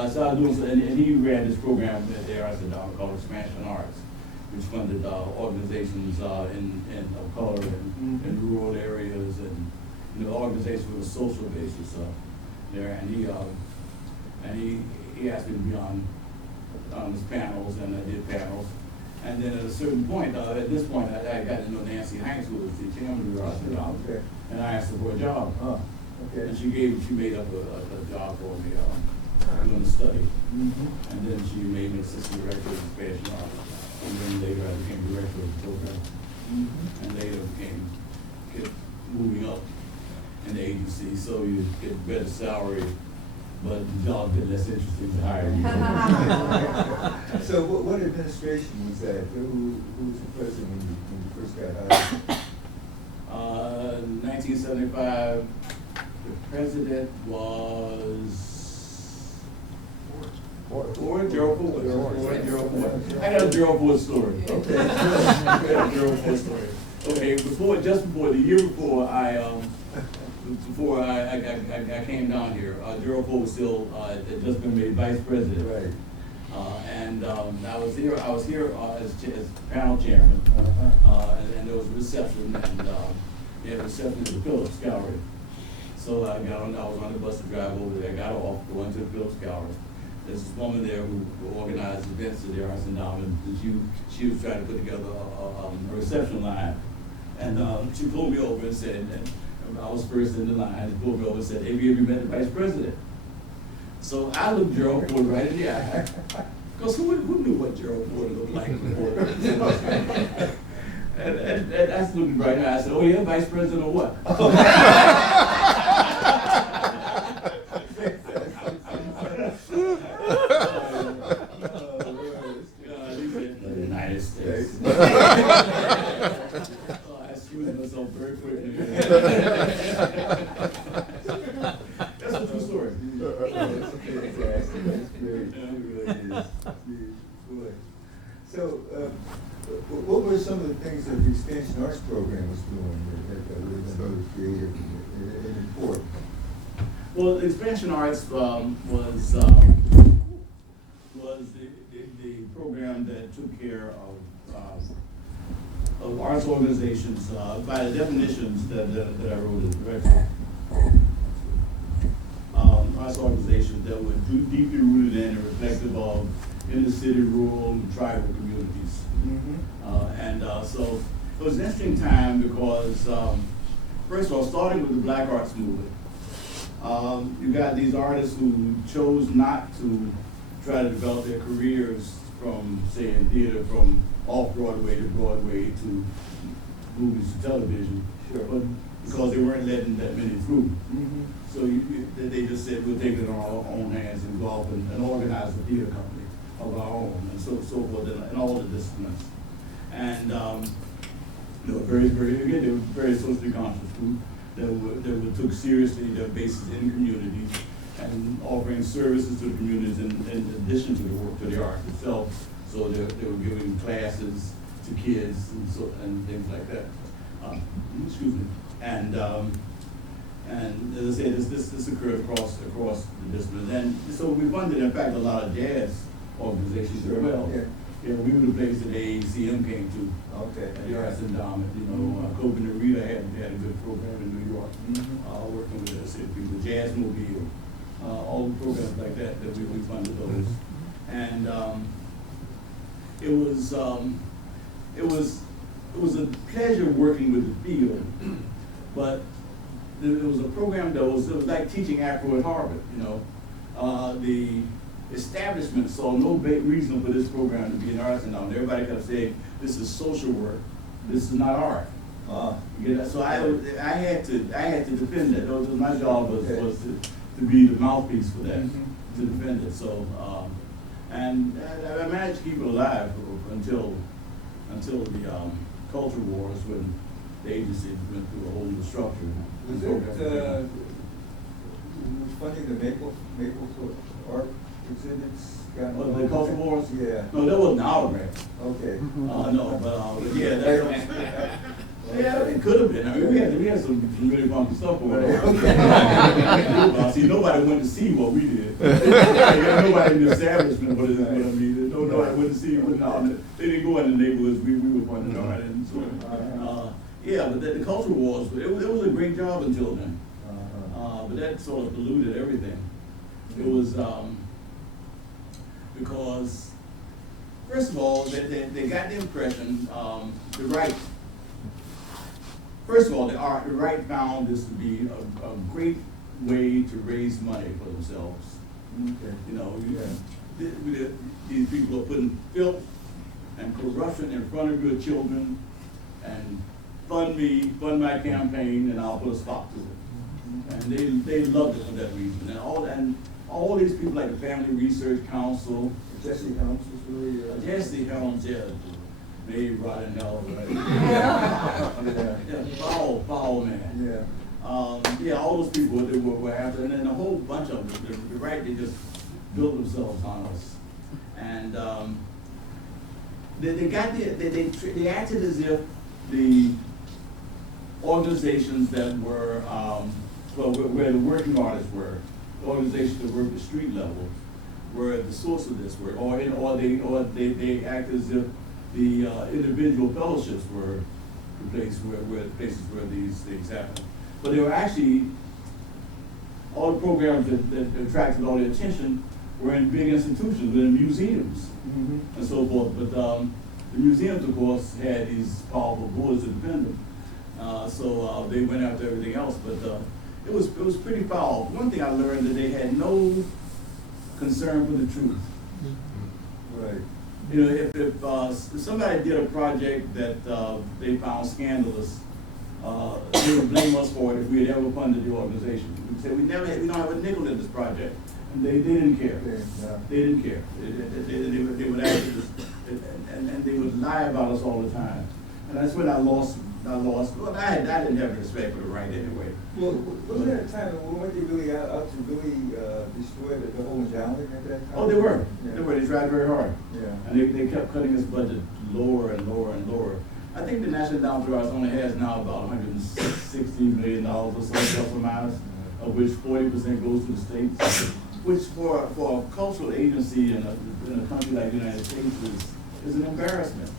So I was doing, and he ran this program there at the called Expansion Arts. which funded organizations in of color in rural areas, and organizations with a social basis there. And he asked me to be on his panels, and I did panels. And then at a certain point, at this point, I got to know Nancy Hanks, who was the chairman of the Rusty Hassan, and I asked her for a job. Okay. And she made up a job for me doing the study. And then she made me assistant director of expansion art. And then later I became director of the program. And later kept moving up in the agency, so you get better salary, but the job get less interesting to hire you. So what administration was that? Who was the president when you first got hired? 1975, the president was Gerald Ford. I got a Gerald Ford story. Okay. I got a Gerald Ford story. Okay, the year before I came down here, Gerald Ford was still had just been made vice president. Right. And I was here as panel chairman, and there was a reception, and they had a reception at the Phillips Gallery. So I was on the bus to drive over there. I got off, going to the Phillips Gallery. There's this woman there who organized events at the Arts Endowment. She was trying to put together a reception line. And she pulled me over and said, and I was first in the line, she pulled me over and said, have you ever met the vice president? So I looked Gerald Ford right in the eye. Because who knew what Gerald Ford looked like before? and I looked him right in the eye. I said, oh yeah, vice president or what? United States. I excused myself very quickly. That's a true story. That's great. So, what were some of the things that the Extension Arts program was doing that was really creative and important? Well, the Expansion Arts was the program that took care of arts organizations by the definitions that I wrote as director. Arts organizations that were deeply rooted in and reflective of inner city, rural, and tribal communities. So it was an interesting time because, first of all, starting with the Black Arts Movement, you got these artists who chose not to try to develop their careers from, say, in theater, from off-Broadway to Broadway to movies to television, but because they weren't letting that many through. So they just said, we'll take it on our own hands and go off and organize a theater company of our own, and so forth, in all the disciplines. And they were they were very socially conscious group that took seriously their basis in communities and offering services to the communities in addition to the work, to the art itself. So they were giving classes to kids and things like that. Excuse me. And as I say, this occurred across the discipline. And so we funded, in fact, a lot of jazz organizations as well. We were the place that the AACM came to. At the Arts Endowment. Kobe and Rita had a good program in New York, working with us, the Jazzmobile, all the programs like that we funded those. And it was a pleasure working with the field, but it was a program that was like teaching Afro at Harvard. The establishment saw no reason for this program to be an arts endowment. Everybody kept saying, this is social work, this is not art. So I had to defend that. My job was to be the mouthpiece for that, to defend it. So and I managed to keep it alive until the culture wars, when the agency went through a whole new structure. Was it funding the Maple art exhibits? The culture wars? Yeah. No, that wasn't our grant. Okay. No, but yeah, Yeah, it could have been. I mean, we had some really funky stuff going on. See, nobody went to see what we did. Nobody in the establishment, what I mean. Nobody went to see what, no, they didn't go in the neighborhoods we were pointing out. And so, yeah, but the culture wars, it was a great job until then. But that sort of polluted everything. It was because, first of all, they got the impression, the right. First of all, the right found this to be a great way to raise money for themselves. Okay. You know, these people are putting filth and corruption in front of your children, and fund my campaign, and I'll put a stop to it. And they loved it for that reason. And all these people, like the Family Research Council, Jesse Helms was really. Jesse Helms, yeah. Maybe rotten hell, right? Yeah, foul man. Yeah. Yeah, all those people they were after, and then a whole bunch of them, the right, they just built themselves on us. And they acted as if the organizations that were, where the working artists were, organizations that were at the street level, were the source of this work, or they act as if the individual fellowships were the places where these things happen. But they were actually, all the programs that attracted all the attention were in big institutions, in museums, and so forth. But the museums, of course, had these powerful boards to defend them. So they went after everything else. But it was pretty foul. One thing I learned, that they had no concern for the truth. Right. You know, if somebody did a project that they found scandalous, they would blame us for it if we had ever funded the organization. We'd say we don't have a nickel in this project, and they didn't care. Yeah. They didn't care. They would actually and they would lie about us all the time. And that's when I lost. Well, I didn't have respect for the right anyway. Well, wasn't there a time when weren't they really out to really destroy the whole endowment at that time? Oh, they were. Yeah. They were. They tried very hard. Yeah. And they kept cutting this budget lower and lower and lower. I think the National Endowment for the Arts only has now about $160 million or so, plus or minus, of which 40% goes to the states, which for a cultural agency in a country like the United States is an embarrassment.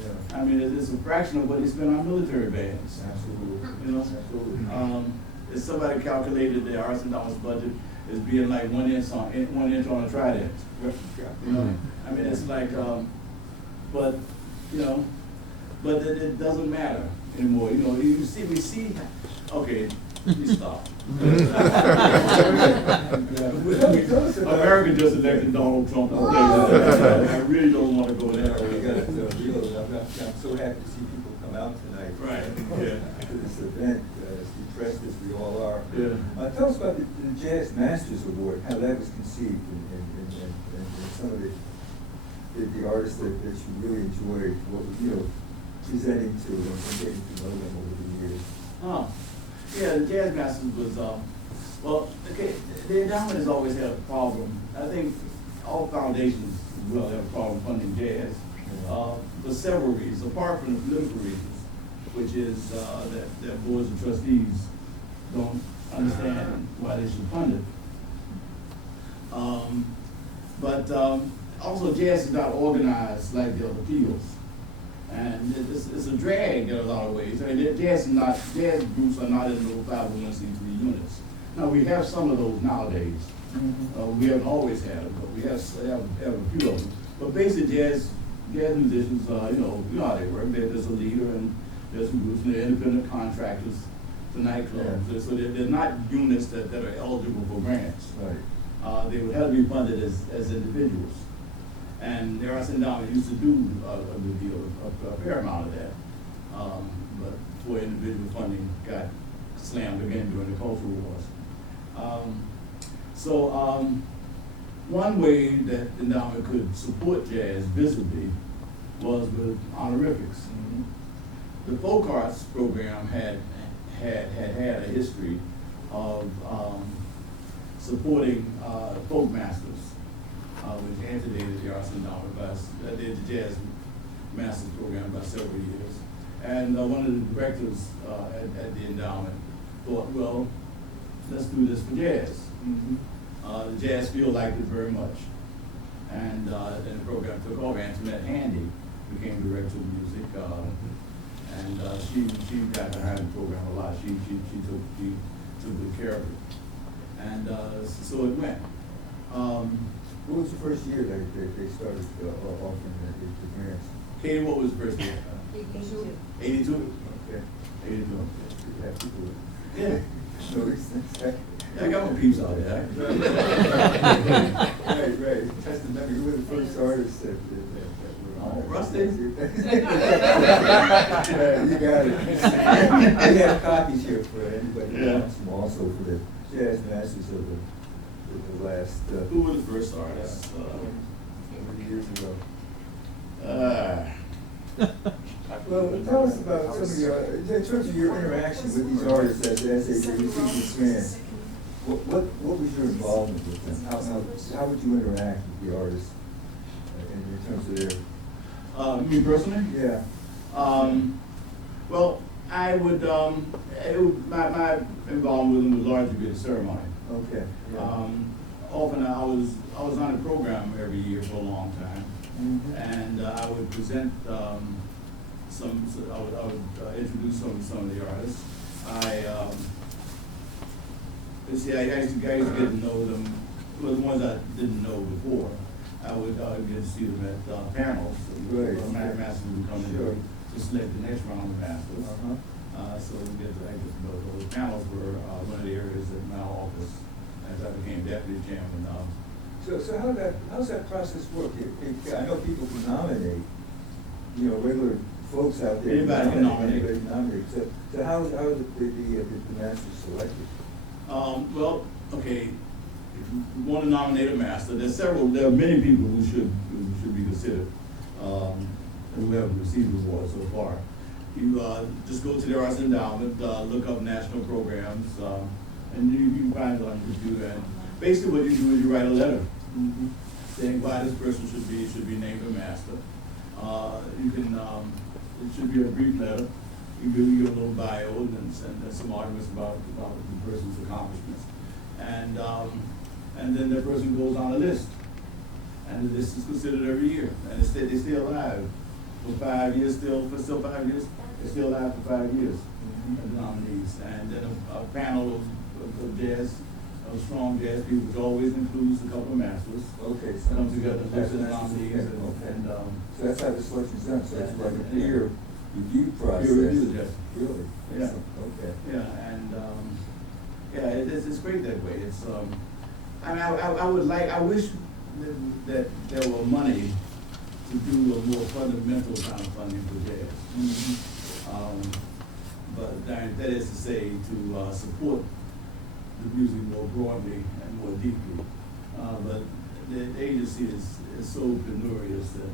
Yeah. I mean, it's a fraction of what they spend on military bands. Absolutely. You know, Absolutely. if somebody calculated the Arts Endowment's budget as being like 1 inch on a trident. You know, I mean, it's like, but you know, but it doesn't matter anymore. You know, we see. Okay, we stop. America just elected Donald Trump. I really don't want to go there. I'm so happy to see people come out tonight. Right. Yeah. To this event, as depressed as we all are. Yeah. Tell us about the Jazz Masters Award, how that was conceived, and some of the artists that you really enjoyed, what presenting to and getting to know them over the years. Oh, yeah, the Jazz Masters was, well, okay, the endowment has always had a problem. I think all foundations will have a problem funding jazz for several reasons, apart from the political reasons, which is that boards of trustees don't understand why they should fund it. But also jazz is not organized like the other fields. And it's a drag in a lot of ways. I mean, jazz groups are not in the 501c3 units. Now, we have some of those nowadays. We haven't always had them, but we have a few of them. But basic jazz musicians, you know how they work. There's a leader, and there's some groups, and they're independent contractors to nightclubs. Yeah. So they're not units that are eligible for grants. Right. They would have to be funded as individuals. And the Arts Endowment used to do a good deal, a fair amount of that. But for individual funding got slammed again during the cultural wars. One way that the endowment could support jazz visibly was with honorifics. The folk arts program had a history of supporting folk masters, which antedated the Arts Endowment the Jazz Masters program by several years. And one of the directors at the endowment thought, well, let's do this for jazz. The jazz field liked it very much. And then the program took off. Antoinette Handy became director of music. And she got behind the program a lot. She took good care of it. And so it went. What was the first year that they started offering the grants? Katie, what was the first year? 82. 82? Okay. 82. Yeah, people Yeah. know these things. Yeah, I got my peeps out there. Right. Test the memory. You were the first artist that were Oh, on it. Rusty? Yeah, you got it. We have copies here for anybody who Yeah. wants them, also for the jazz masters of the last Who were the first artists? 20 years ago. Uh, Well, tell us about some of your, in terms of your interaction with these artists as they receive these grants. What was your involvement with them? How would you interact with the artists in terms of their? me personally? Yeah. Well, I would, my involvement with them would largely be the ceremony. Okay. Yeah. Often I was on a program every year for a long time, and I would present I would introduce some of the artists. I used to get to know them. Well, the ones I didn't know before, I would get to see them at panels. Right. Masters would come in Sure. to select the next round of masters. So I get to know those panels were one of the areas at my office as I became deputy chairman. So how's that process work? I know people can nominate, regular folks out there. Anybody can nominate. Anybody can nominate. So how are the masters selected? Well, okay, if you want to nominate a master, there are many people who should be considered, who have received awards so far. You just go to the Arts Endowment, look up national programs, and you can find it on your computer. And basically what you do is you write a letter saying why this person should be named a master. You can, it should be a brief letter. You give a little bio and some arguments about the person's accomplishments. And then that person goes on a list. And the list is considered every year. And they stay alive for 5 years, still 5 years. They're still alive for 5 years, the nominees. And then a panel of jazz, of strong jazz people, which always includes a couple of masters. Okay. Come together, look at the nominees, and so that's how the selection's done. So it's like a peer review process. Peer review, yes. Really? Yeah. Okay. yeah, and it's great that way. It's I mean, I wish that there were money to do a more fundamental kind of funding for jazz. But that is to say, to support the music more broadly and more deeply. But the agency is so penurious that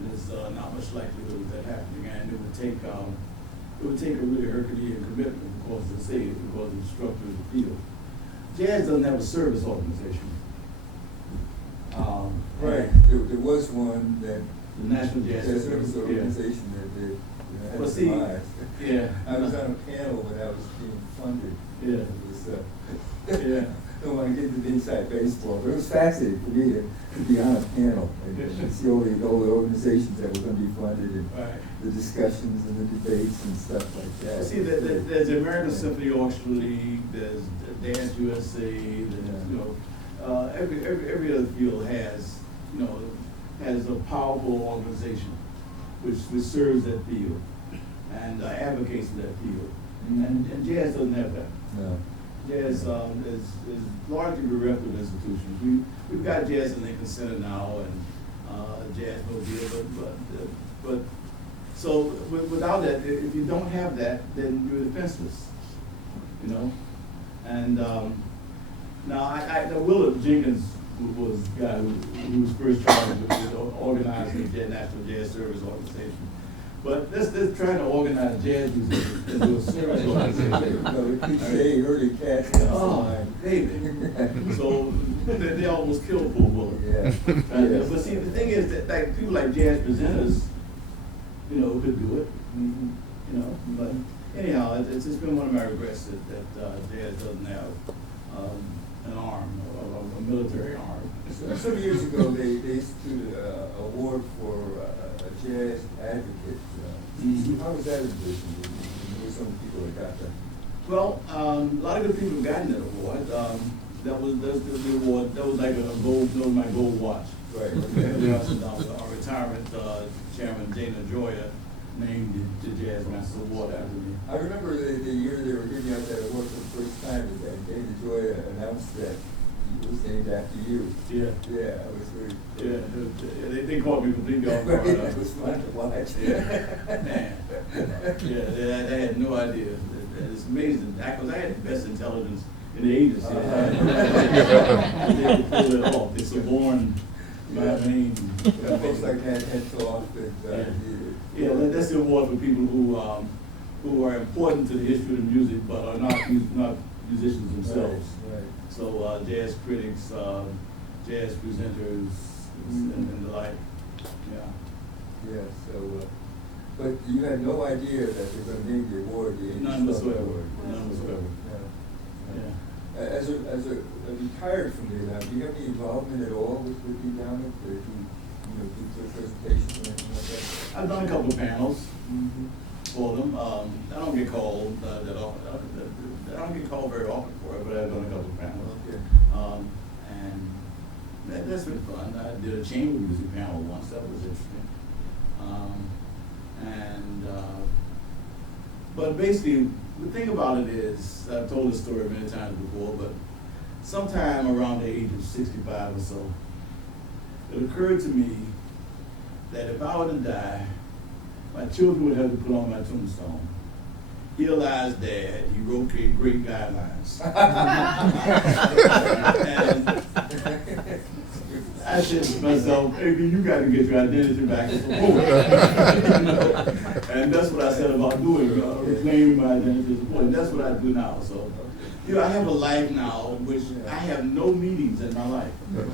there's not much likelihood of that happening, and it would take a really Herculean commitment because of the structure of the field. Jazz doesn't have a service organization. Right. There was one that The National Jazz service Yeah. organization that had Well, see, demise. yeah. I was on a panel when that was being funded. Yeah. It was, Yeah. I don't want to get into the inside baseball, but it was fascinating for me to be on a panel and see all the organizations that were going to be funded and Right. the discussions and the debates and stuff like that. Well, see, there's the American Symphony Orchestra League, there's Dance USA, every other field has a powerful organization which serves that field and advocates for that field. And jazz doesn't have that. No. Jazz is largely bereft of institutions. We've got jazz in Lincoln Center now and jazz mobile, but so without that, if you don't have that, then you're defenseless, And now Willard Jenkins was the guy who was first charged with organizing the National Jazz Service Organization. But let's try to organize jazz musicians into a service organization. The cliche early cats. David. So they almost killed poor Willard. Yeah. But see, the thing is that people like jazz presenters, you know, could do it. Mhm. You know, but anyhow, it's been one of my regrets that jazz doesn't have an arm, a military arm. Some years ago, they instituted an award for a jazz advocate. Mhm. How was that envisioned? Who were some of the people that got that? Well, a lot of good people have gotten that award. That's the award. That was like a gold, that was my gold watch. Right. Our retirement chairman, Dana Joya, named the Jazz Master Award after me. I remember the year they were giving out that award for the first time, and David Joy announced that it was named after you. Yeah. Yeah, it was very. Yeah, they caught me completely off guard. It was fun to watch. Yeah, man. Yeah, they had no idea. It's amazing, because I had the best intelligence in the agency. They pulled it off. They suborned my name. Folks like that had off and. Yeah, that's the award for people who are important to the history of music, but are not musicians themselves. Right. So jazz critics, jazz presenters, and the like. Yeah. Yeah, so, but you had no idea that they were going to name the award the None whatsoever. Award. None whatsoever. Yeah. Yeah. As a retired from there now, do you have any involvement at all with the endowment? Do you do sort of presentations or anything like that? I've done a couple of panels Mm-hmm. for them. I don't get called that often. I don't get called very often for it, but I've done a couple of panels. Okay. And that's been fun. I did a chamber music panel once. That was interesting. But basically, the thing about it is, I've told this story many times before, but sometime around the age of 65 or so, it occurred to me that if I were to die, my children would have to put on my tombstone, "Here lies Dad, he wrote great guidelines." And I said to myself, "Baby, you got to get your identity back as a poet." And that's what I said about doing, reclaiming my identity as a poet. And that's what I do now. So, I have a life now in which I have no meetings in my life. Right.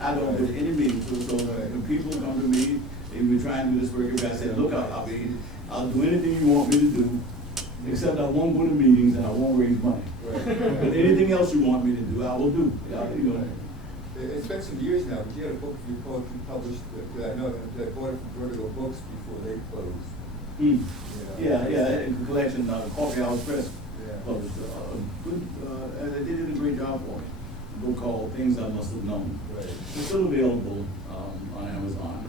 I don't go to any meetings. So when people come to me, they be trying to do this work, I say, "Look, I'll do anything you want me to do, except I won't go to meetings and I won't raise money. Right. But anything else you want me to do, I will do." It's been some years now, but you had a book you published, I know, that I bought it from Vertigo Books before they closed. Mm. Yeah. Yeah, in the collection, Coffee House Press Yeah. published good, they did a great job for me. A book called Things I Must Have Known. Right. It's still available on Amazon.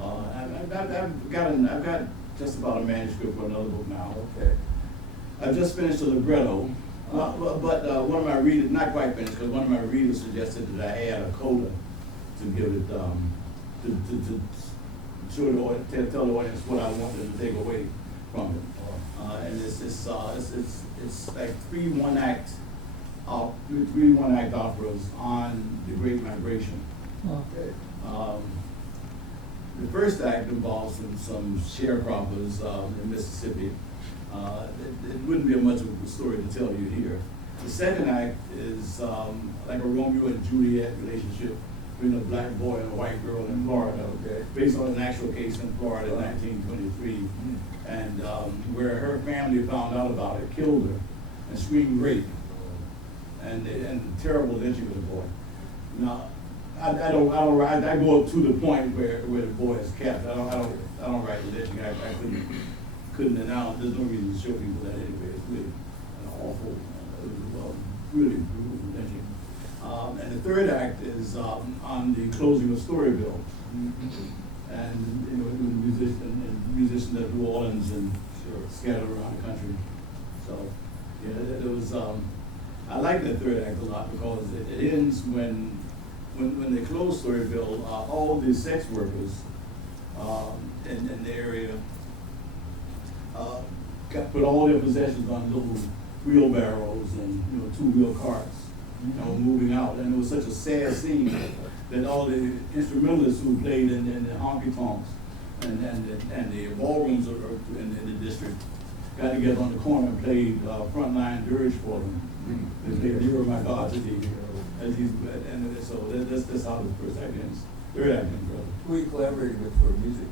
I've got just about a manuscript for another book now. Okay. I've just finished a libretto, but one of my readers, not quite finished, because one of my readers suggested that I add a coda to give it, to show the audience, tell the audience what I want them to take away from it. And it's like three one-act operas on the Great Migration. Okay. The first act involves some sharecroppers in Mississippi. It wouldn't be much of a story to tell you here. The second act is like a Romeo and Juliet relationship between a black boy and a white girl in Florida, Okay. based on an actual case in Florida in 1923, and where her family found out about it, killed her, and screamed rape, and terrible lynching of the boy. Now, I go up to the point where the boy is kept. I don't write lynching. I couldn't announce. There's no reason to show people that anyway. It's really awful, really brutal lynching. And the third act is on the closing of Storyville, and musicians at New Orleans and scattered around the country. So yeah, it was. I like that third act a lot because it ends when they close Storyville. All the sex workers in the area put all their possessions on little wheelbarrows and two-wheel carts, moving out. And it was such a sad scene that all the instrumentalists who played in the honky tonks and the ballrooms in the district got together on the corner and played frontline dirge for them. They played "Nearer My God" to thee. So that's how the first act ends. Third act ends, brother. Who are you collaborating with for music?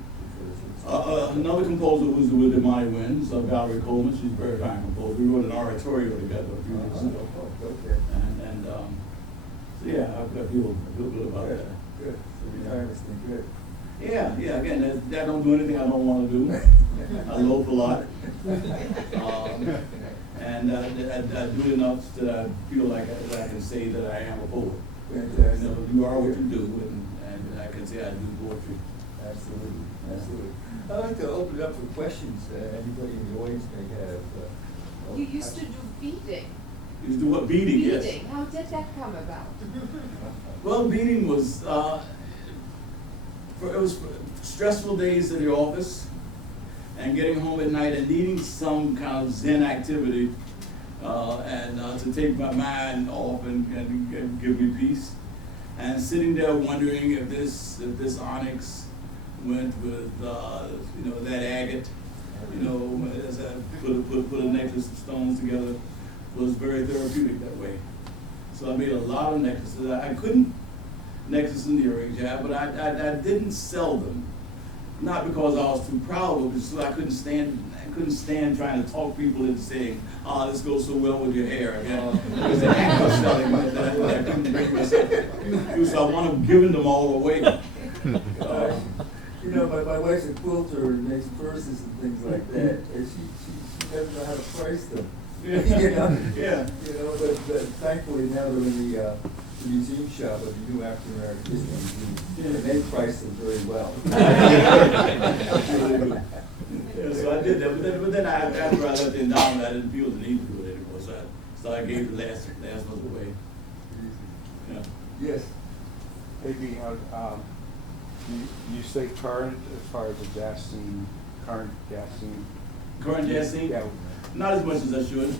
Another composer was with the Mighty Winds, Valerie Coleman. She's a very fine composer. We wrote an oratorio together a few years ago. Okay. And so yeah, I feel good about that. Good. So retirement's been good. Yeah. Again, I don't do anything I don't want to do. I loaf a lot. And I do enough that I feel like I can say that I am a poet. Fantastic. You know, you are what you do, and I can say I do poetry. Absolutely, absolutely. I'd like to open it up for questions anybody in the audience may have. You used to do beading. You do what? Beading, yes. Beading, how did that come about? Well, beading was, it was stressful days in the office and getting home at night and needing some kind of Zen activity and to take my mind off and give me peace. And sitting there wondering if this onyx went with that agate, as I put a necklace of stones together, was very therapeutic that way. So I made a lot of necklaces. I couldn't necklaces and earrings, yeah, but I didn't sell them. Not because I was too proud of it, because I couldn't stand trying to talk people into saying, this goes so well with your hair. Again. Because the act of selling that I couldn't bring myself to. So I wound up giving them all away. My wife's a quilter and makes purses and things like that, and she doesn't know how to price them. Yeah. Yeah. But thankfully now they're in the museum shop of the New African American History Museum, and they price them very well. Yeah, so I did that, but then after I let them down, I didn't feel the need to do it anymore, so I gave the last ones away. Yeah. Yes. Maybe you stay current as far as the jazz scene, current jazz scene? Current jazz scene? Yeah. Not as much as I should.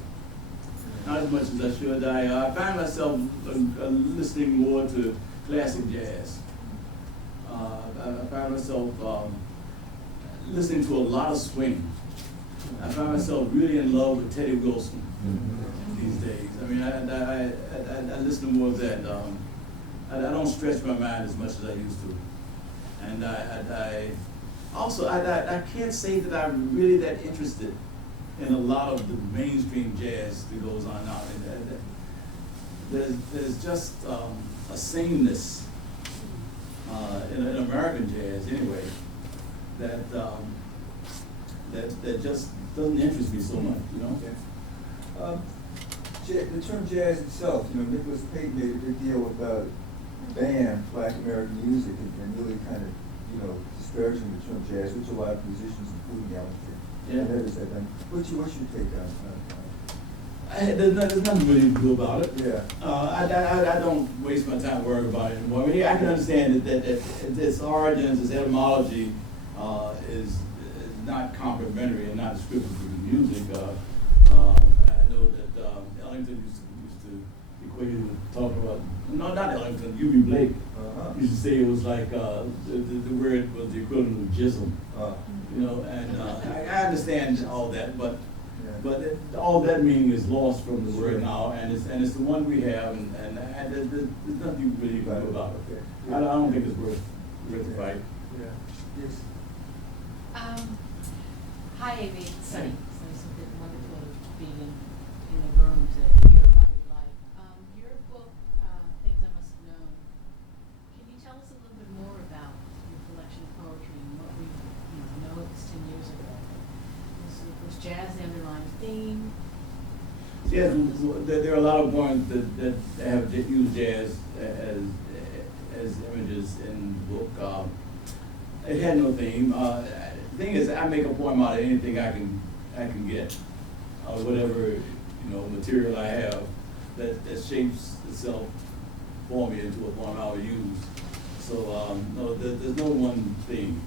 Not as much as I should. I find myself listening more to classic jazz. I find myself listening to a lot of swing. I find myself really in love with Teddy Wilson these days. I mean, I listen to more of that. I don't stretch my mind as much as I used to. And I can't say that I'm really that interested in a lot of the mainstream jazz that goes on now. There's just a sameness in American jazz anyway that just doesn't interest me so much, The term jazz itself, Nicholas Payton made a big deal about banned Black American music and really kind of, disparaging the term jazz, which a lot of musicians, including Ellington, and others have done. What's your take on there's nothing really to do about it. Yeah. I don't waste my time worrying about it anymore. I mean, I can understand that its origins, its etymology is not complementary and not descriptive of the music. I know that Ellington used to equate it with talking about, no, not Ellington, U.B. Blake used to say it was like the word was the equivalent of jism. And I understand all that, but all that meaning is lost from the word now, and it's the one we have, and there's nothing you really can do about it. Okay. I don't think it's worth the fight. Yeah. Yes. Hi, Amy. Sunny. It's been wonderful being in the room to hear about your life. Your book, Things I Must Have Known. Can you tell us a little bit more about your collection of poetry and what we know it was 10 years ago? Was jazz the underlying theme? Yes, there are a lot of poems that have used jazz as images in the book. It had no theme. The thing is, I make a poem out of anything I can get, whatever material I have that shapes itself for me into a poem I will use. So no, there's no one theme.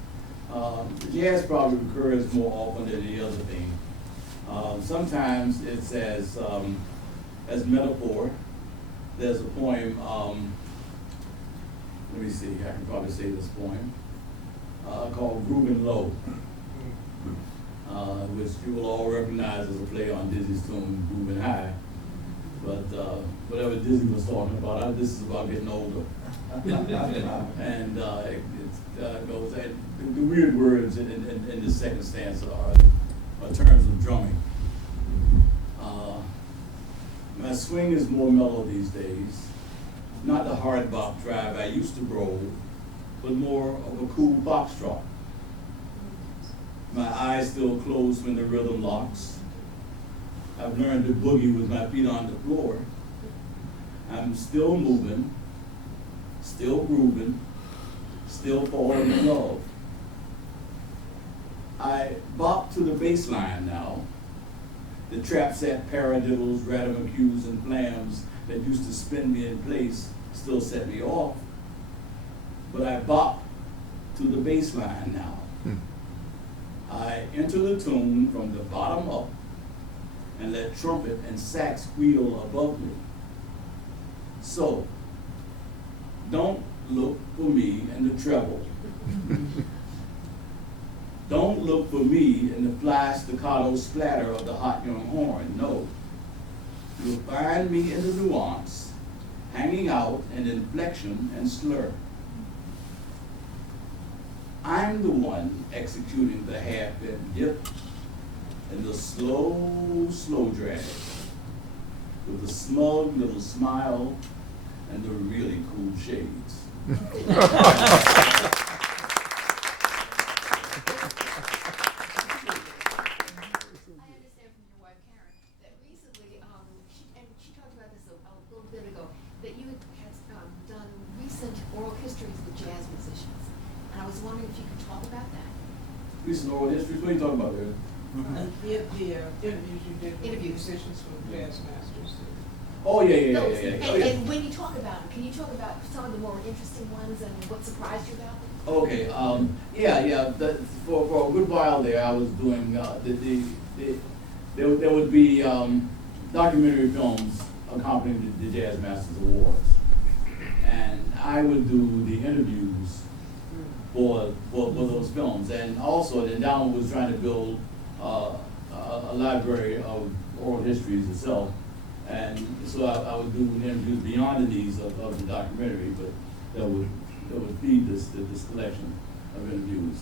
Jazz probably recurs more often than the other theme. Sometimes it's as metaphor. There's a poem. Let me see. I can probably say this poem called "Groovin' Low," which you will all recognize as a play on Dizzy's tune "Groovin' High." But whatever Dizzy was talking about, this is about getting older, and goes, and the weird words in the second stanza are terms of drumming. My swing is more mellow these days, not the hard bop drive I used to roll, but more of a cool foxtrot. My eyes still closed when the rhythm locks. I've learned to boogie with my feet on the floor. I'm still moving, still grooving, still falling in love. I bop to the bass line now. The trap set paradiddles, radamucues, and flams that used to spin me in place still set me off. But I bop to the bass line now. I enter the tune from the bottom up and let trumpet and sax wheel above me. So, don't look for me in the treble. Don't look for me in the fly staccato splatter of the hot young horn, no. You'll find me in the nuance, hanging out in inflection and slur. I'm the one executing the half-bent dip and the slow, slow drag with a smug little smile and the really cool shades. I understand from your wife Karen that recently, she talked about this a little bit ago, that you had done recent oral histories with jazz musicians. And I was wondering if you could talk about that. Recent oral history, what are you talking about there? The interviews you did with Interviews. musicians from jazz masters. Oh, yeah. Those- Oh, yeah. And when you talk about them, can you talk about some of the more interesting ones and what surprised you about them? Okay, yeah. For a good while there, I was doing there would be documentary films accompanying the Jazz Masters Awards, and I would do the interviews for those films, and also the endowment was trying to build a library of oral histories itself, and so I would do interviews beyond the needs of the documentary, but that would feed this collection of interviews,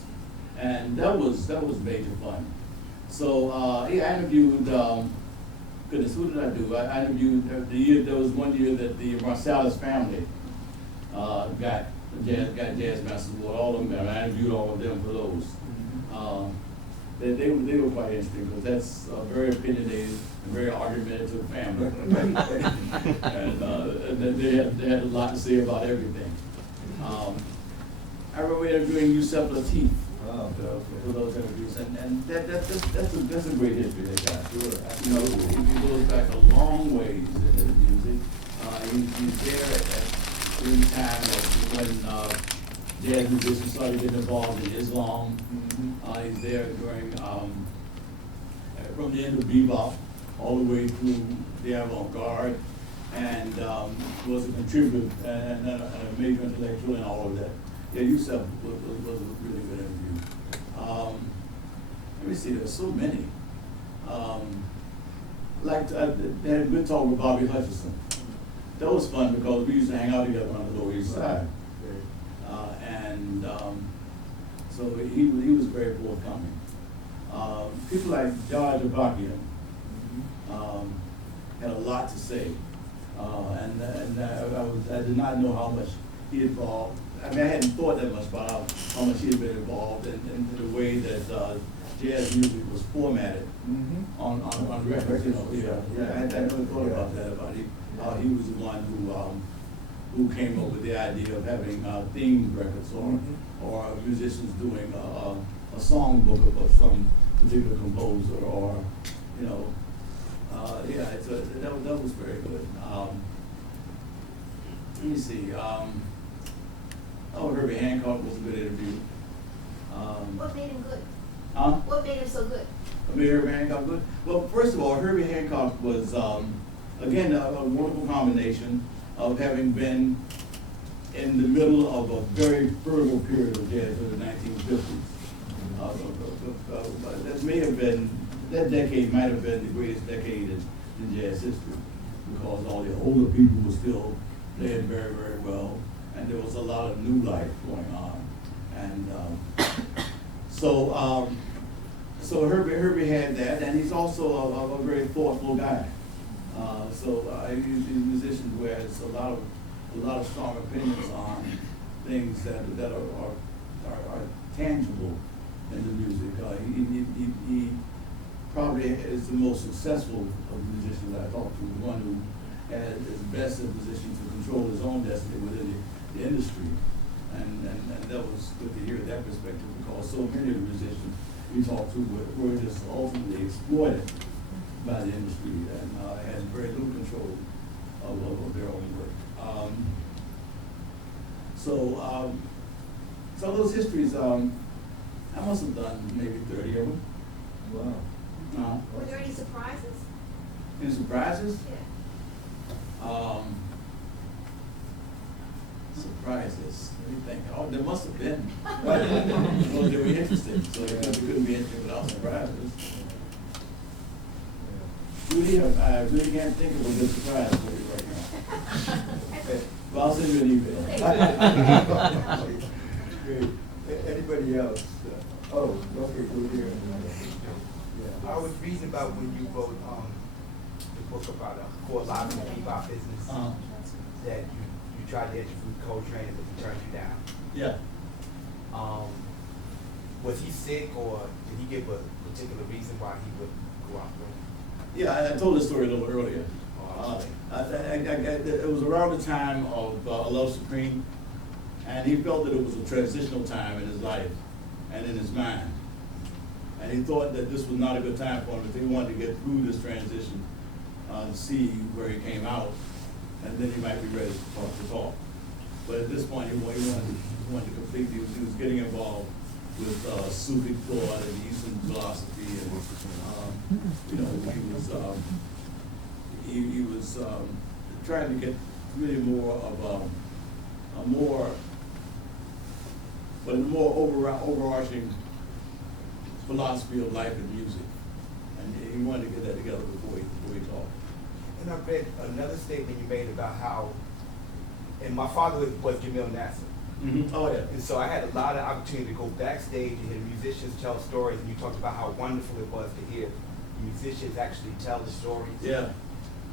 and that was major fun. So I interviewed. Goodness, who did I do? I interviewed there was one year that the Marsalis family got Jazz Masters Award. All of them. I interviewed all of them for those. They were quite interesting because that's a very opinionated and very argumentative family, and they had a lot to say about everything. I remember interviewing Yusef Lateef for those interviews, and that's a great history they got. You know, he goes back a long ways in his music. He's there at during the time when jazz musicians started getting involved in Islam. He's there during from the end of bebop all the way through the avant-garde, and was a contributor and a major intellectual in all of that. Yeah, Yusef was a really good interview. Let me see, there's so many. They had a good talk with Bobby Hutcherson. That was fun because we used to hang out together on the Lower East Side. So he was very forthcoming. People like George Abakian had a lot to say. I did not know how much he involved. I mean, I hadn't thought that much about how much he had been involved in the way that jazz music was formatted on records. You know, I never thought about that. About him. He was the one who came up with the idea of having themed records or musicians doing a songbook of some particular composer, or you know, that was very good. Let me see. Herbie Hancock was a good interview. What made him good? What made him so good? made Herbie Hancock good? Well, first of all, Herbie Hancock was again a wonderful combination of having been in the middle of a very fertile period of jazz in the 1950s. That decade might have been the greatest decade in jazz history, because all the older people were still playing very, very well, and there was a lot of new life going on. So Herbie had that, and he's also a very thoughtful guy. He's a musician who has a lot of strong opinions on things that are tangible in the music. He probably is the most successful of the musicians I talked to, the one who is best in a position to control his own destiny within the industry. And that was good to hear that perspective, because so many of the musicians we talked to were just ultimately exploited by the industry and had very little control of their own work. So those histories, I must have done maybe 30 of them. Wow. Were there any surprises? Any surprises? Yeah. Surprises. Let me think. Oh, there must have been. Well, they were interesting, so it couldn't be interesting without surprises. Judy, I really can't think of a good surprise for you right now. But I'll send you an email. Great. Anybody else? Oh, okay, go here. Yeah. I was reading about when you wrote the book about core live in the bebop business, that you tried to interview Coltrane, but he turned you down. Yeah. Was he sick, or did he give a particular reason why he would go out with him? Yeah, I told this story a little earlier. Oh, It was around the time of Love Supreme, and he felt that it was a transitional time in his life and in his mind. And he thought that this was not a good time for him, if he wanted to get through this transition, see where he came out, and then he might be ready to talk. But at this point, he wanted to complete. He was getting involved with Sufi thought and Eastern philosophy, and he was trying to get really more of a more overarching philosophy of life and music, and he wanted to get that together before he talked. And I read another statement you made about how, and my father was Jamil Nasser. Mm-hmm. Oh yeah. And so I had a lot of opportunity to go backstage and hear musicians tell stories, and you talked about how wonderful it was to hear musicians actually tell the stories. Yeah.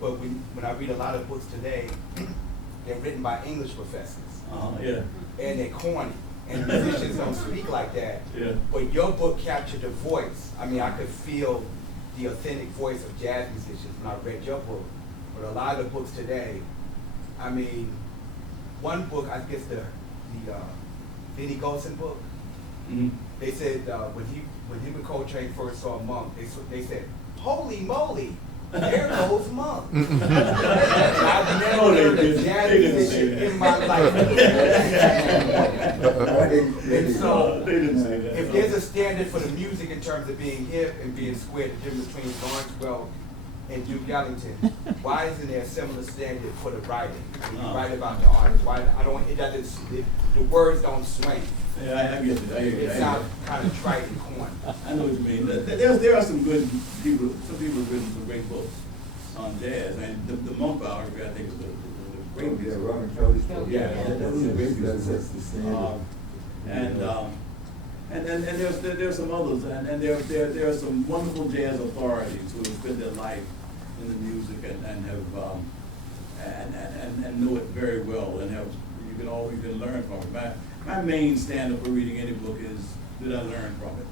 But when I read a lot of books today, they're written by English professors. Yeah. And they're corny. And musicians don't speak like that. Yeah. But your book captured the voice. I mean, I could feel the authentic voice of jazz musicians when I read your book. But a lot of the books today, I mean, one book, I guess the Benny Golson book, Mm-hmm. they said when him and Coltrane first saw Monk, they said, "Holy moly, there goes Monk." And I've never heard a jazz musician in my life. And so, they didn't say that. if there's a standard for the music in terms of being hip and being square, the difference between Lawrence Welk and Duke Ellington, why isn't there a similar standard for the writing? When you write about the artist, why the words don't swing. Yeah, I get it. I hear you. It sounds kind of trite and corny. I know what you mean. There are some good people. Some people have written some great books on jazz, and the Monk biography, I think, is a great piece. Yeah, Robin Kelly's book. Yeah, that was a great piece. That's the standard. And there's some others, and there are some wonderful jazz authorities who have spent their life in the music and have and know it very well, and you can learn from it. My main standard for reading any book is, did I learn from it?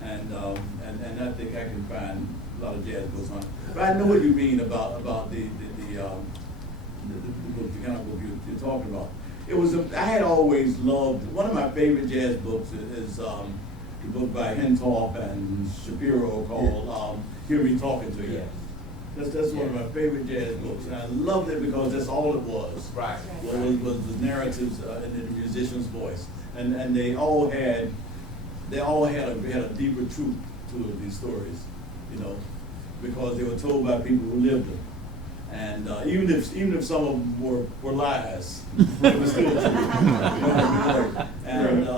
And I think I can find a lot of jazz books on it. But I know what you mean about the book, the kind of book you're talking about. I had always loved, one of my favorite jazz books is the book by Hentoff and Shapiro called Hear Me Talking to You. That's one of my favorite jazz books, and I loved it because that's all it was. Right. Was the narratives in the musician's voice, and they all had a deeper truth to these stories, because they were told by people who lived them. And even if some of them were lies, it was still true. And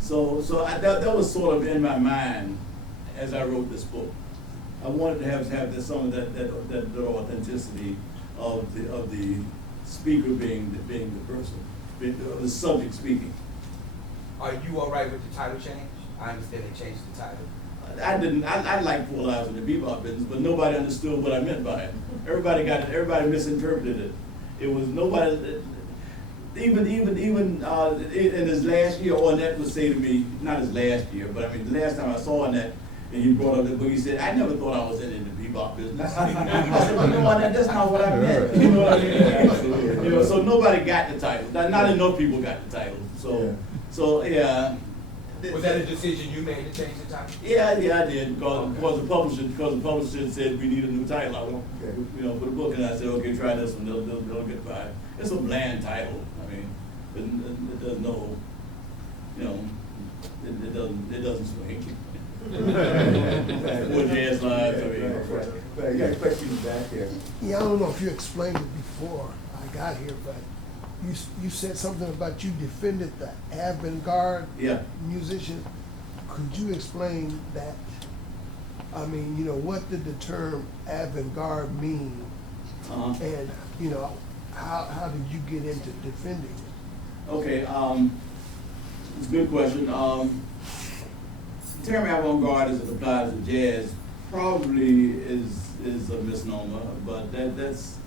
so that was sort of in my mind as I wrote this book. I wanted to have some of that authenticity of the speaker being the person, the subject speaking. Are you all right with the title change? I understand they changed the title. I didn't. I like 4 Lives in the Bebop Business, but nobody understood what I meant by it. Everybody got it. Everybody misinterpreted it. It was nobody. Even in his last year, Ornette would say to me, not his last year, but I mean the last time I saw Ornette, and he brought up the book, he said, "I never thought I was in the bebop business." I said, "Well, no, Ornette, that's not what I meant." You know what I mean? You know, so nobody got the title. Not enough people got the title. So yeah. Was that a decision you made to change the title? Yeah, I did because the publisher said we need a new title. You know, for the book, and I said, okay, try this one. They'll get by it. It's a bland title. I mean, it does no, you know, it doesn't swing. More jazz lives. I mean, But I got a question back here. Yeah, I don't know if you explained it before I got here, but you said something about you defended the avant-garde musician. Could you explain that? I mean, you know, what did the term avant-garde mean? And, you know, how did you get into defending it? Okay, it's a good question. The term avant-garde as it applies to jazz probably is a misnomer, but that's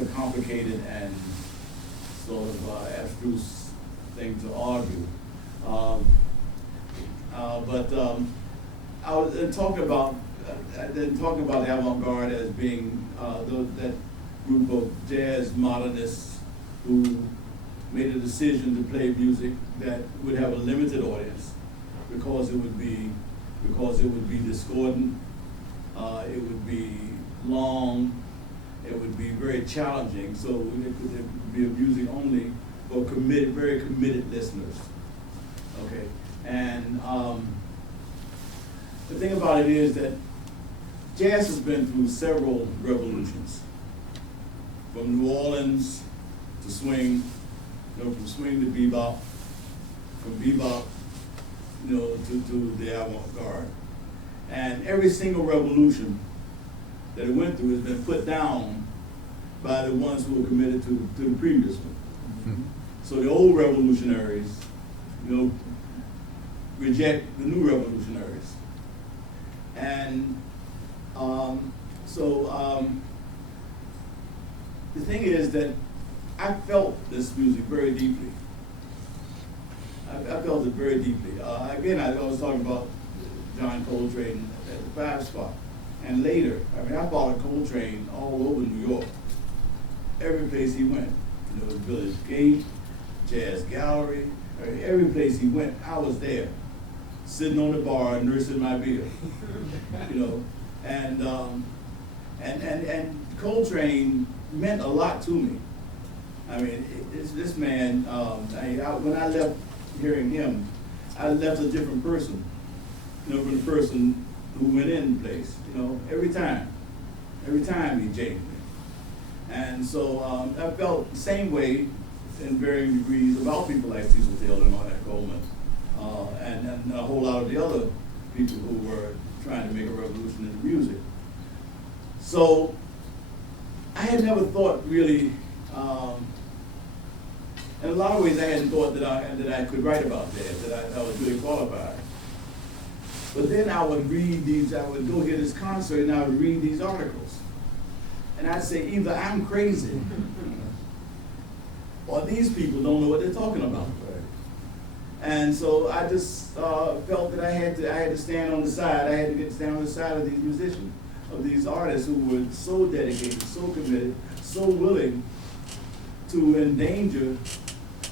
a complicated and sort of abstruse thing to argue. I was talking about the avant-garde as being that group of jazz modernists who made a decision to play music that would have a limited audience because it would be discordant, it would be long, it would be very challenging. So it could be music only for very committed listeners. Okay, and the thing about it is that jazz has been through several revolutions, from New Orleans to swing, you know, from swing to bebop, from bebop, you know, to the avant-garde. And every single revolution that it went through has been put down by the ones who were committed to the previous one. Mm-hmm. So the old revolutionaries, you know, reject the new revolutionaries. And the thing is that I felt this music very deeply. I felt it very deeply. Again, I was talking about John Coltrane at the 5 Spot. And later, I mean, I followed Coltrane all over New York. Every place he went. You know, Village Gate, Jazz Gallery, I mean, every place he went, I was there, sitting on the bar, nursing my beer. You know, and Coltrane meant a lot to me. I mean, this man, when I left hearing him, I left a different person, you know, from the person who went in the place, you know, every time he changed me. And so I felt the same way in varying degrees about people like Cecil Taylor and Ornette Coleman, and a whole lot of the other people who were trying to make a revolution in music. So I had never thought really, in a lot of ways I hadn't thought that I could write about jazz, that I was really qualified. But then I would go hear this concert and I would read these articles. And I'd say, either I'm crazy or these people don't know what they're talking about. And so I just felt that I had to stand on the side. I had to stand on the side of these musicians, of these artists who were so dedicated, so committed, so willing to endanger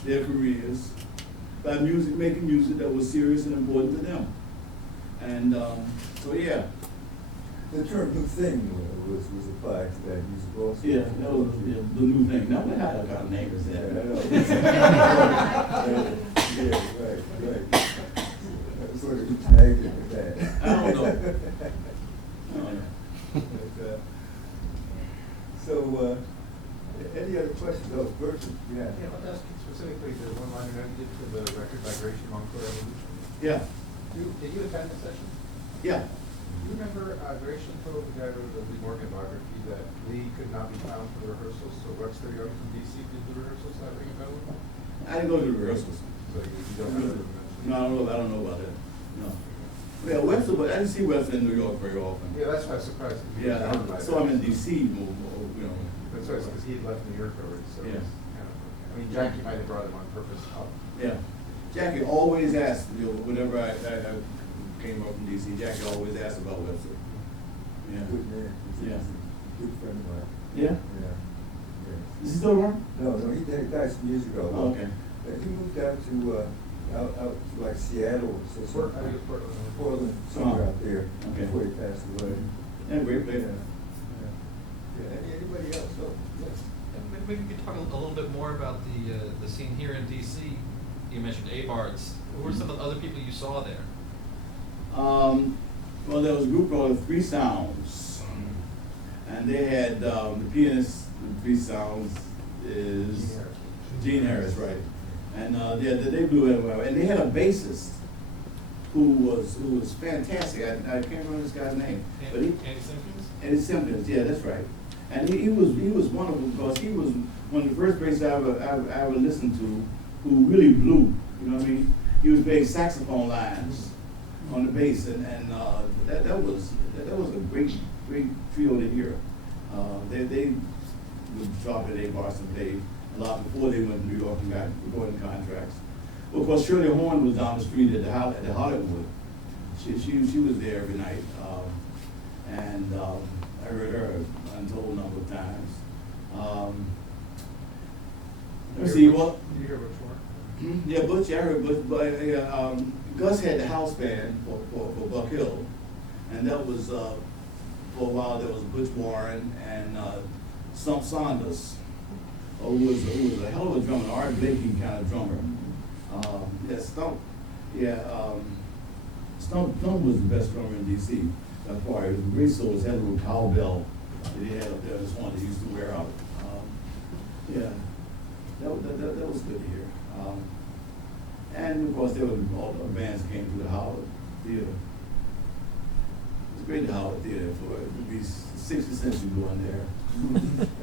their careers by making music that was serious and important to them. And so yeah. The term "new thing" was applied to that music also. Yeah, that was the new thing. Now what kind of name is that? Yeah, right. That was sort of connected with that. I don't know. So, any other questions? Oh, Bertrand, yeah. Yeah, I want to ask you specifically the one liner that you did for the record Vibration Encore Evolution. Yeah. Did you attend the session? Yeah. Do you remember Gratian told the guy who wrote the Lee Morgan biography that Lee could not be found for the rehearsals, so Webster Young from DC did the rehearsals? That ring a bell? I didn't go to the rehearsals. So you don't have to. No, I don't know about that, no. Yeah, Webster, but I didn't see Webster in New York very often. Yeah, that's why I was surprised. Yeah, I saw him in DC more, you know. That's why, because he had left New York already, so Yeah. it's kind of, I mean, Jackie might have brought him on purpose up. Yeah, Jackie always asked, you know, whenever I came up from DC, Jackie always asked about Webster. Yeah. Good man. He's Yeah. a good friend of mine. Yeah? Yeah. Yeah. Is he still around? No, he died some years ago. Oh, okay. He moved out to like Seattle or so. Port- I think it's Portland. Portland, somewhere Oh. out there. Okay. Before he passed away. Yeah, great Yeah. player. Yeah. Anybody else? Oh, yes. And maybe you could talk a little bit more about the scene here in DC. You mentioned A-Bards. Who were some of the other people you saw there? Well, there was a group called Three Sounds, and they had the pianist in Three Sounds is Gene Harris, right? And they blew it well, and they had a bassist who was fantastic. I can't remember this guy's name, but Andy Simpkins? Eddie Simpkins, yeah, that's right. And he was wonderful because he was one of the first bassists I ever listened to who really blew. You know what I mean? He was playing saxophone lines on the bass, and that was a great trio to hear. They would drop at A-Bards and play a lot before they went to New York and got recording contracts. Well, of course, Shirley Horn was down the street at the Hollywood. She was there every night, and I heard her an untold number of times. Let's see, what? Did you hear which one? Yeah, Butch, I heard Butch, but Gus had the house band for Buck Hill, and that was, for a while, there was Butch Warren and Stump Saunders, who was a hell of a drummer, an Art Blakey kind of drummer. Stump was the best drummer in DC. By far, he was a great soloist, had a little cowbell that he had up there, this one that he used to wear out. That was good to hear. And of course, there were all the bands that came through the Howard Theater. It was great, the Howard Theater, for it would be 60 cents you go in there.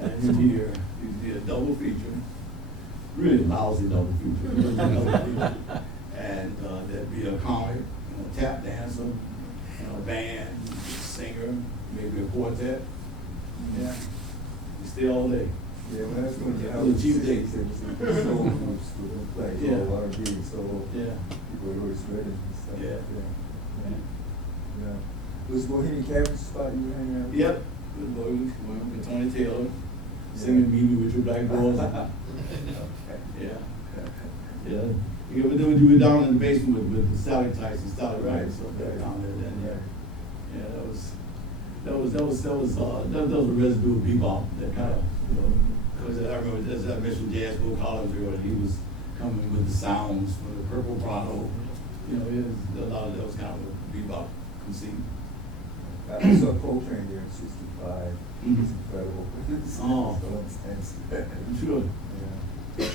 And you'd hear a double feature, really lousy double feature. And there'd be a comic, a tap dancer, a band, a singer, maybe a quartet. Yeah, you stay all day. Yeah, when I was going to Yeah, Howard, cheap there dates. was soul groups would play, Yeah. R&B, soul. Yeah. People would always read it and stuff. Yeah. Yeah. Was Bohemian Cabin spot you were hanging out? Yep, good boy, we went with Tony Taylor, singing "Meet Me with Your Black Boys." Yeah. Yeah. Yeah, but then we were down in the basement with the stalactites and stalagmites up there down there. Then that was a residue of bebop that kind of, you know. Because I remember, as I mentioned, Jazzforum Collins earlier, he was coming with the sounds from the Purple Prado. You know, it was, a lot of that was kind of a bebop conceit. I saw Coltrane there in '65. It was incredible. Oh. So intense. I'm sure. Yeah.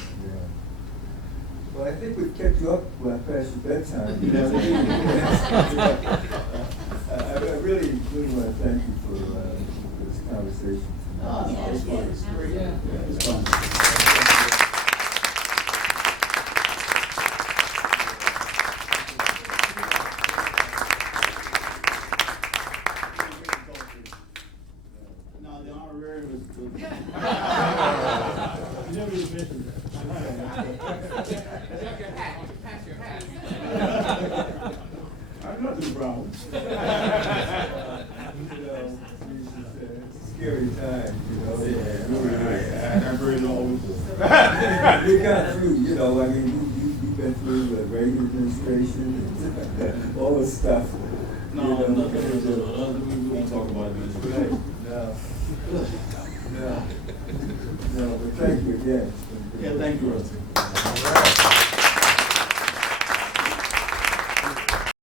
Well, I think we've kept you up past your bedtime. I really want to thank you for this conversation. No, it was fun. Yes, Yeah, it was fun. No, the honorarium was too. You never even mentioned that. Pass your hat. I'm not too proud. It's a scary time, you know. I'm very low. We got through, you know, I mean, you've been through the Reagan administration and all this stuff. No, you know. we won't talk about it. Right, no, but thank you again. Yeah, thank you, Rusty. All right.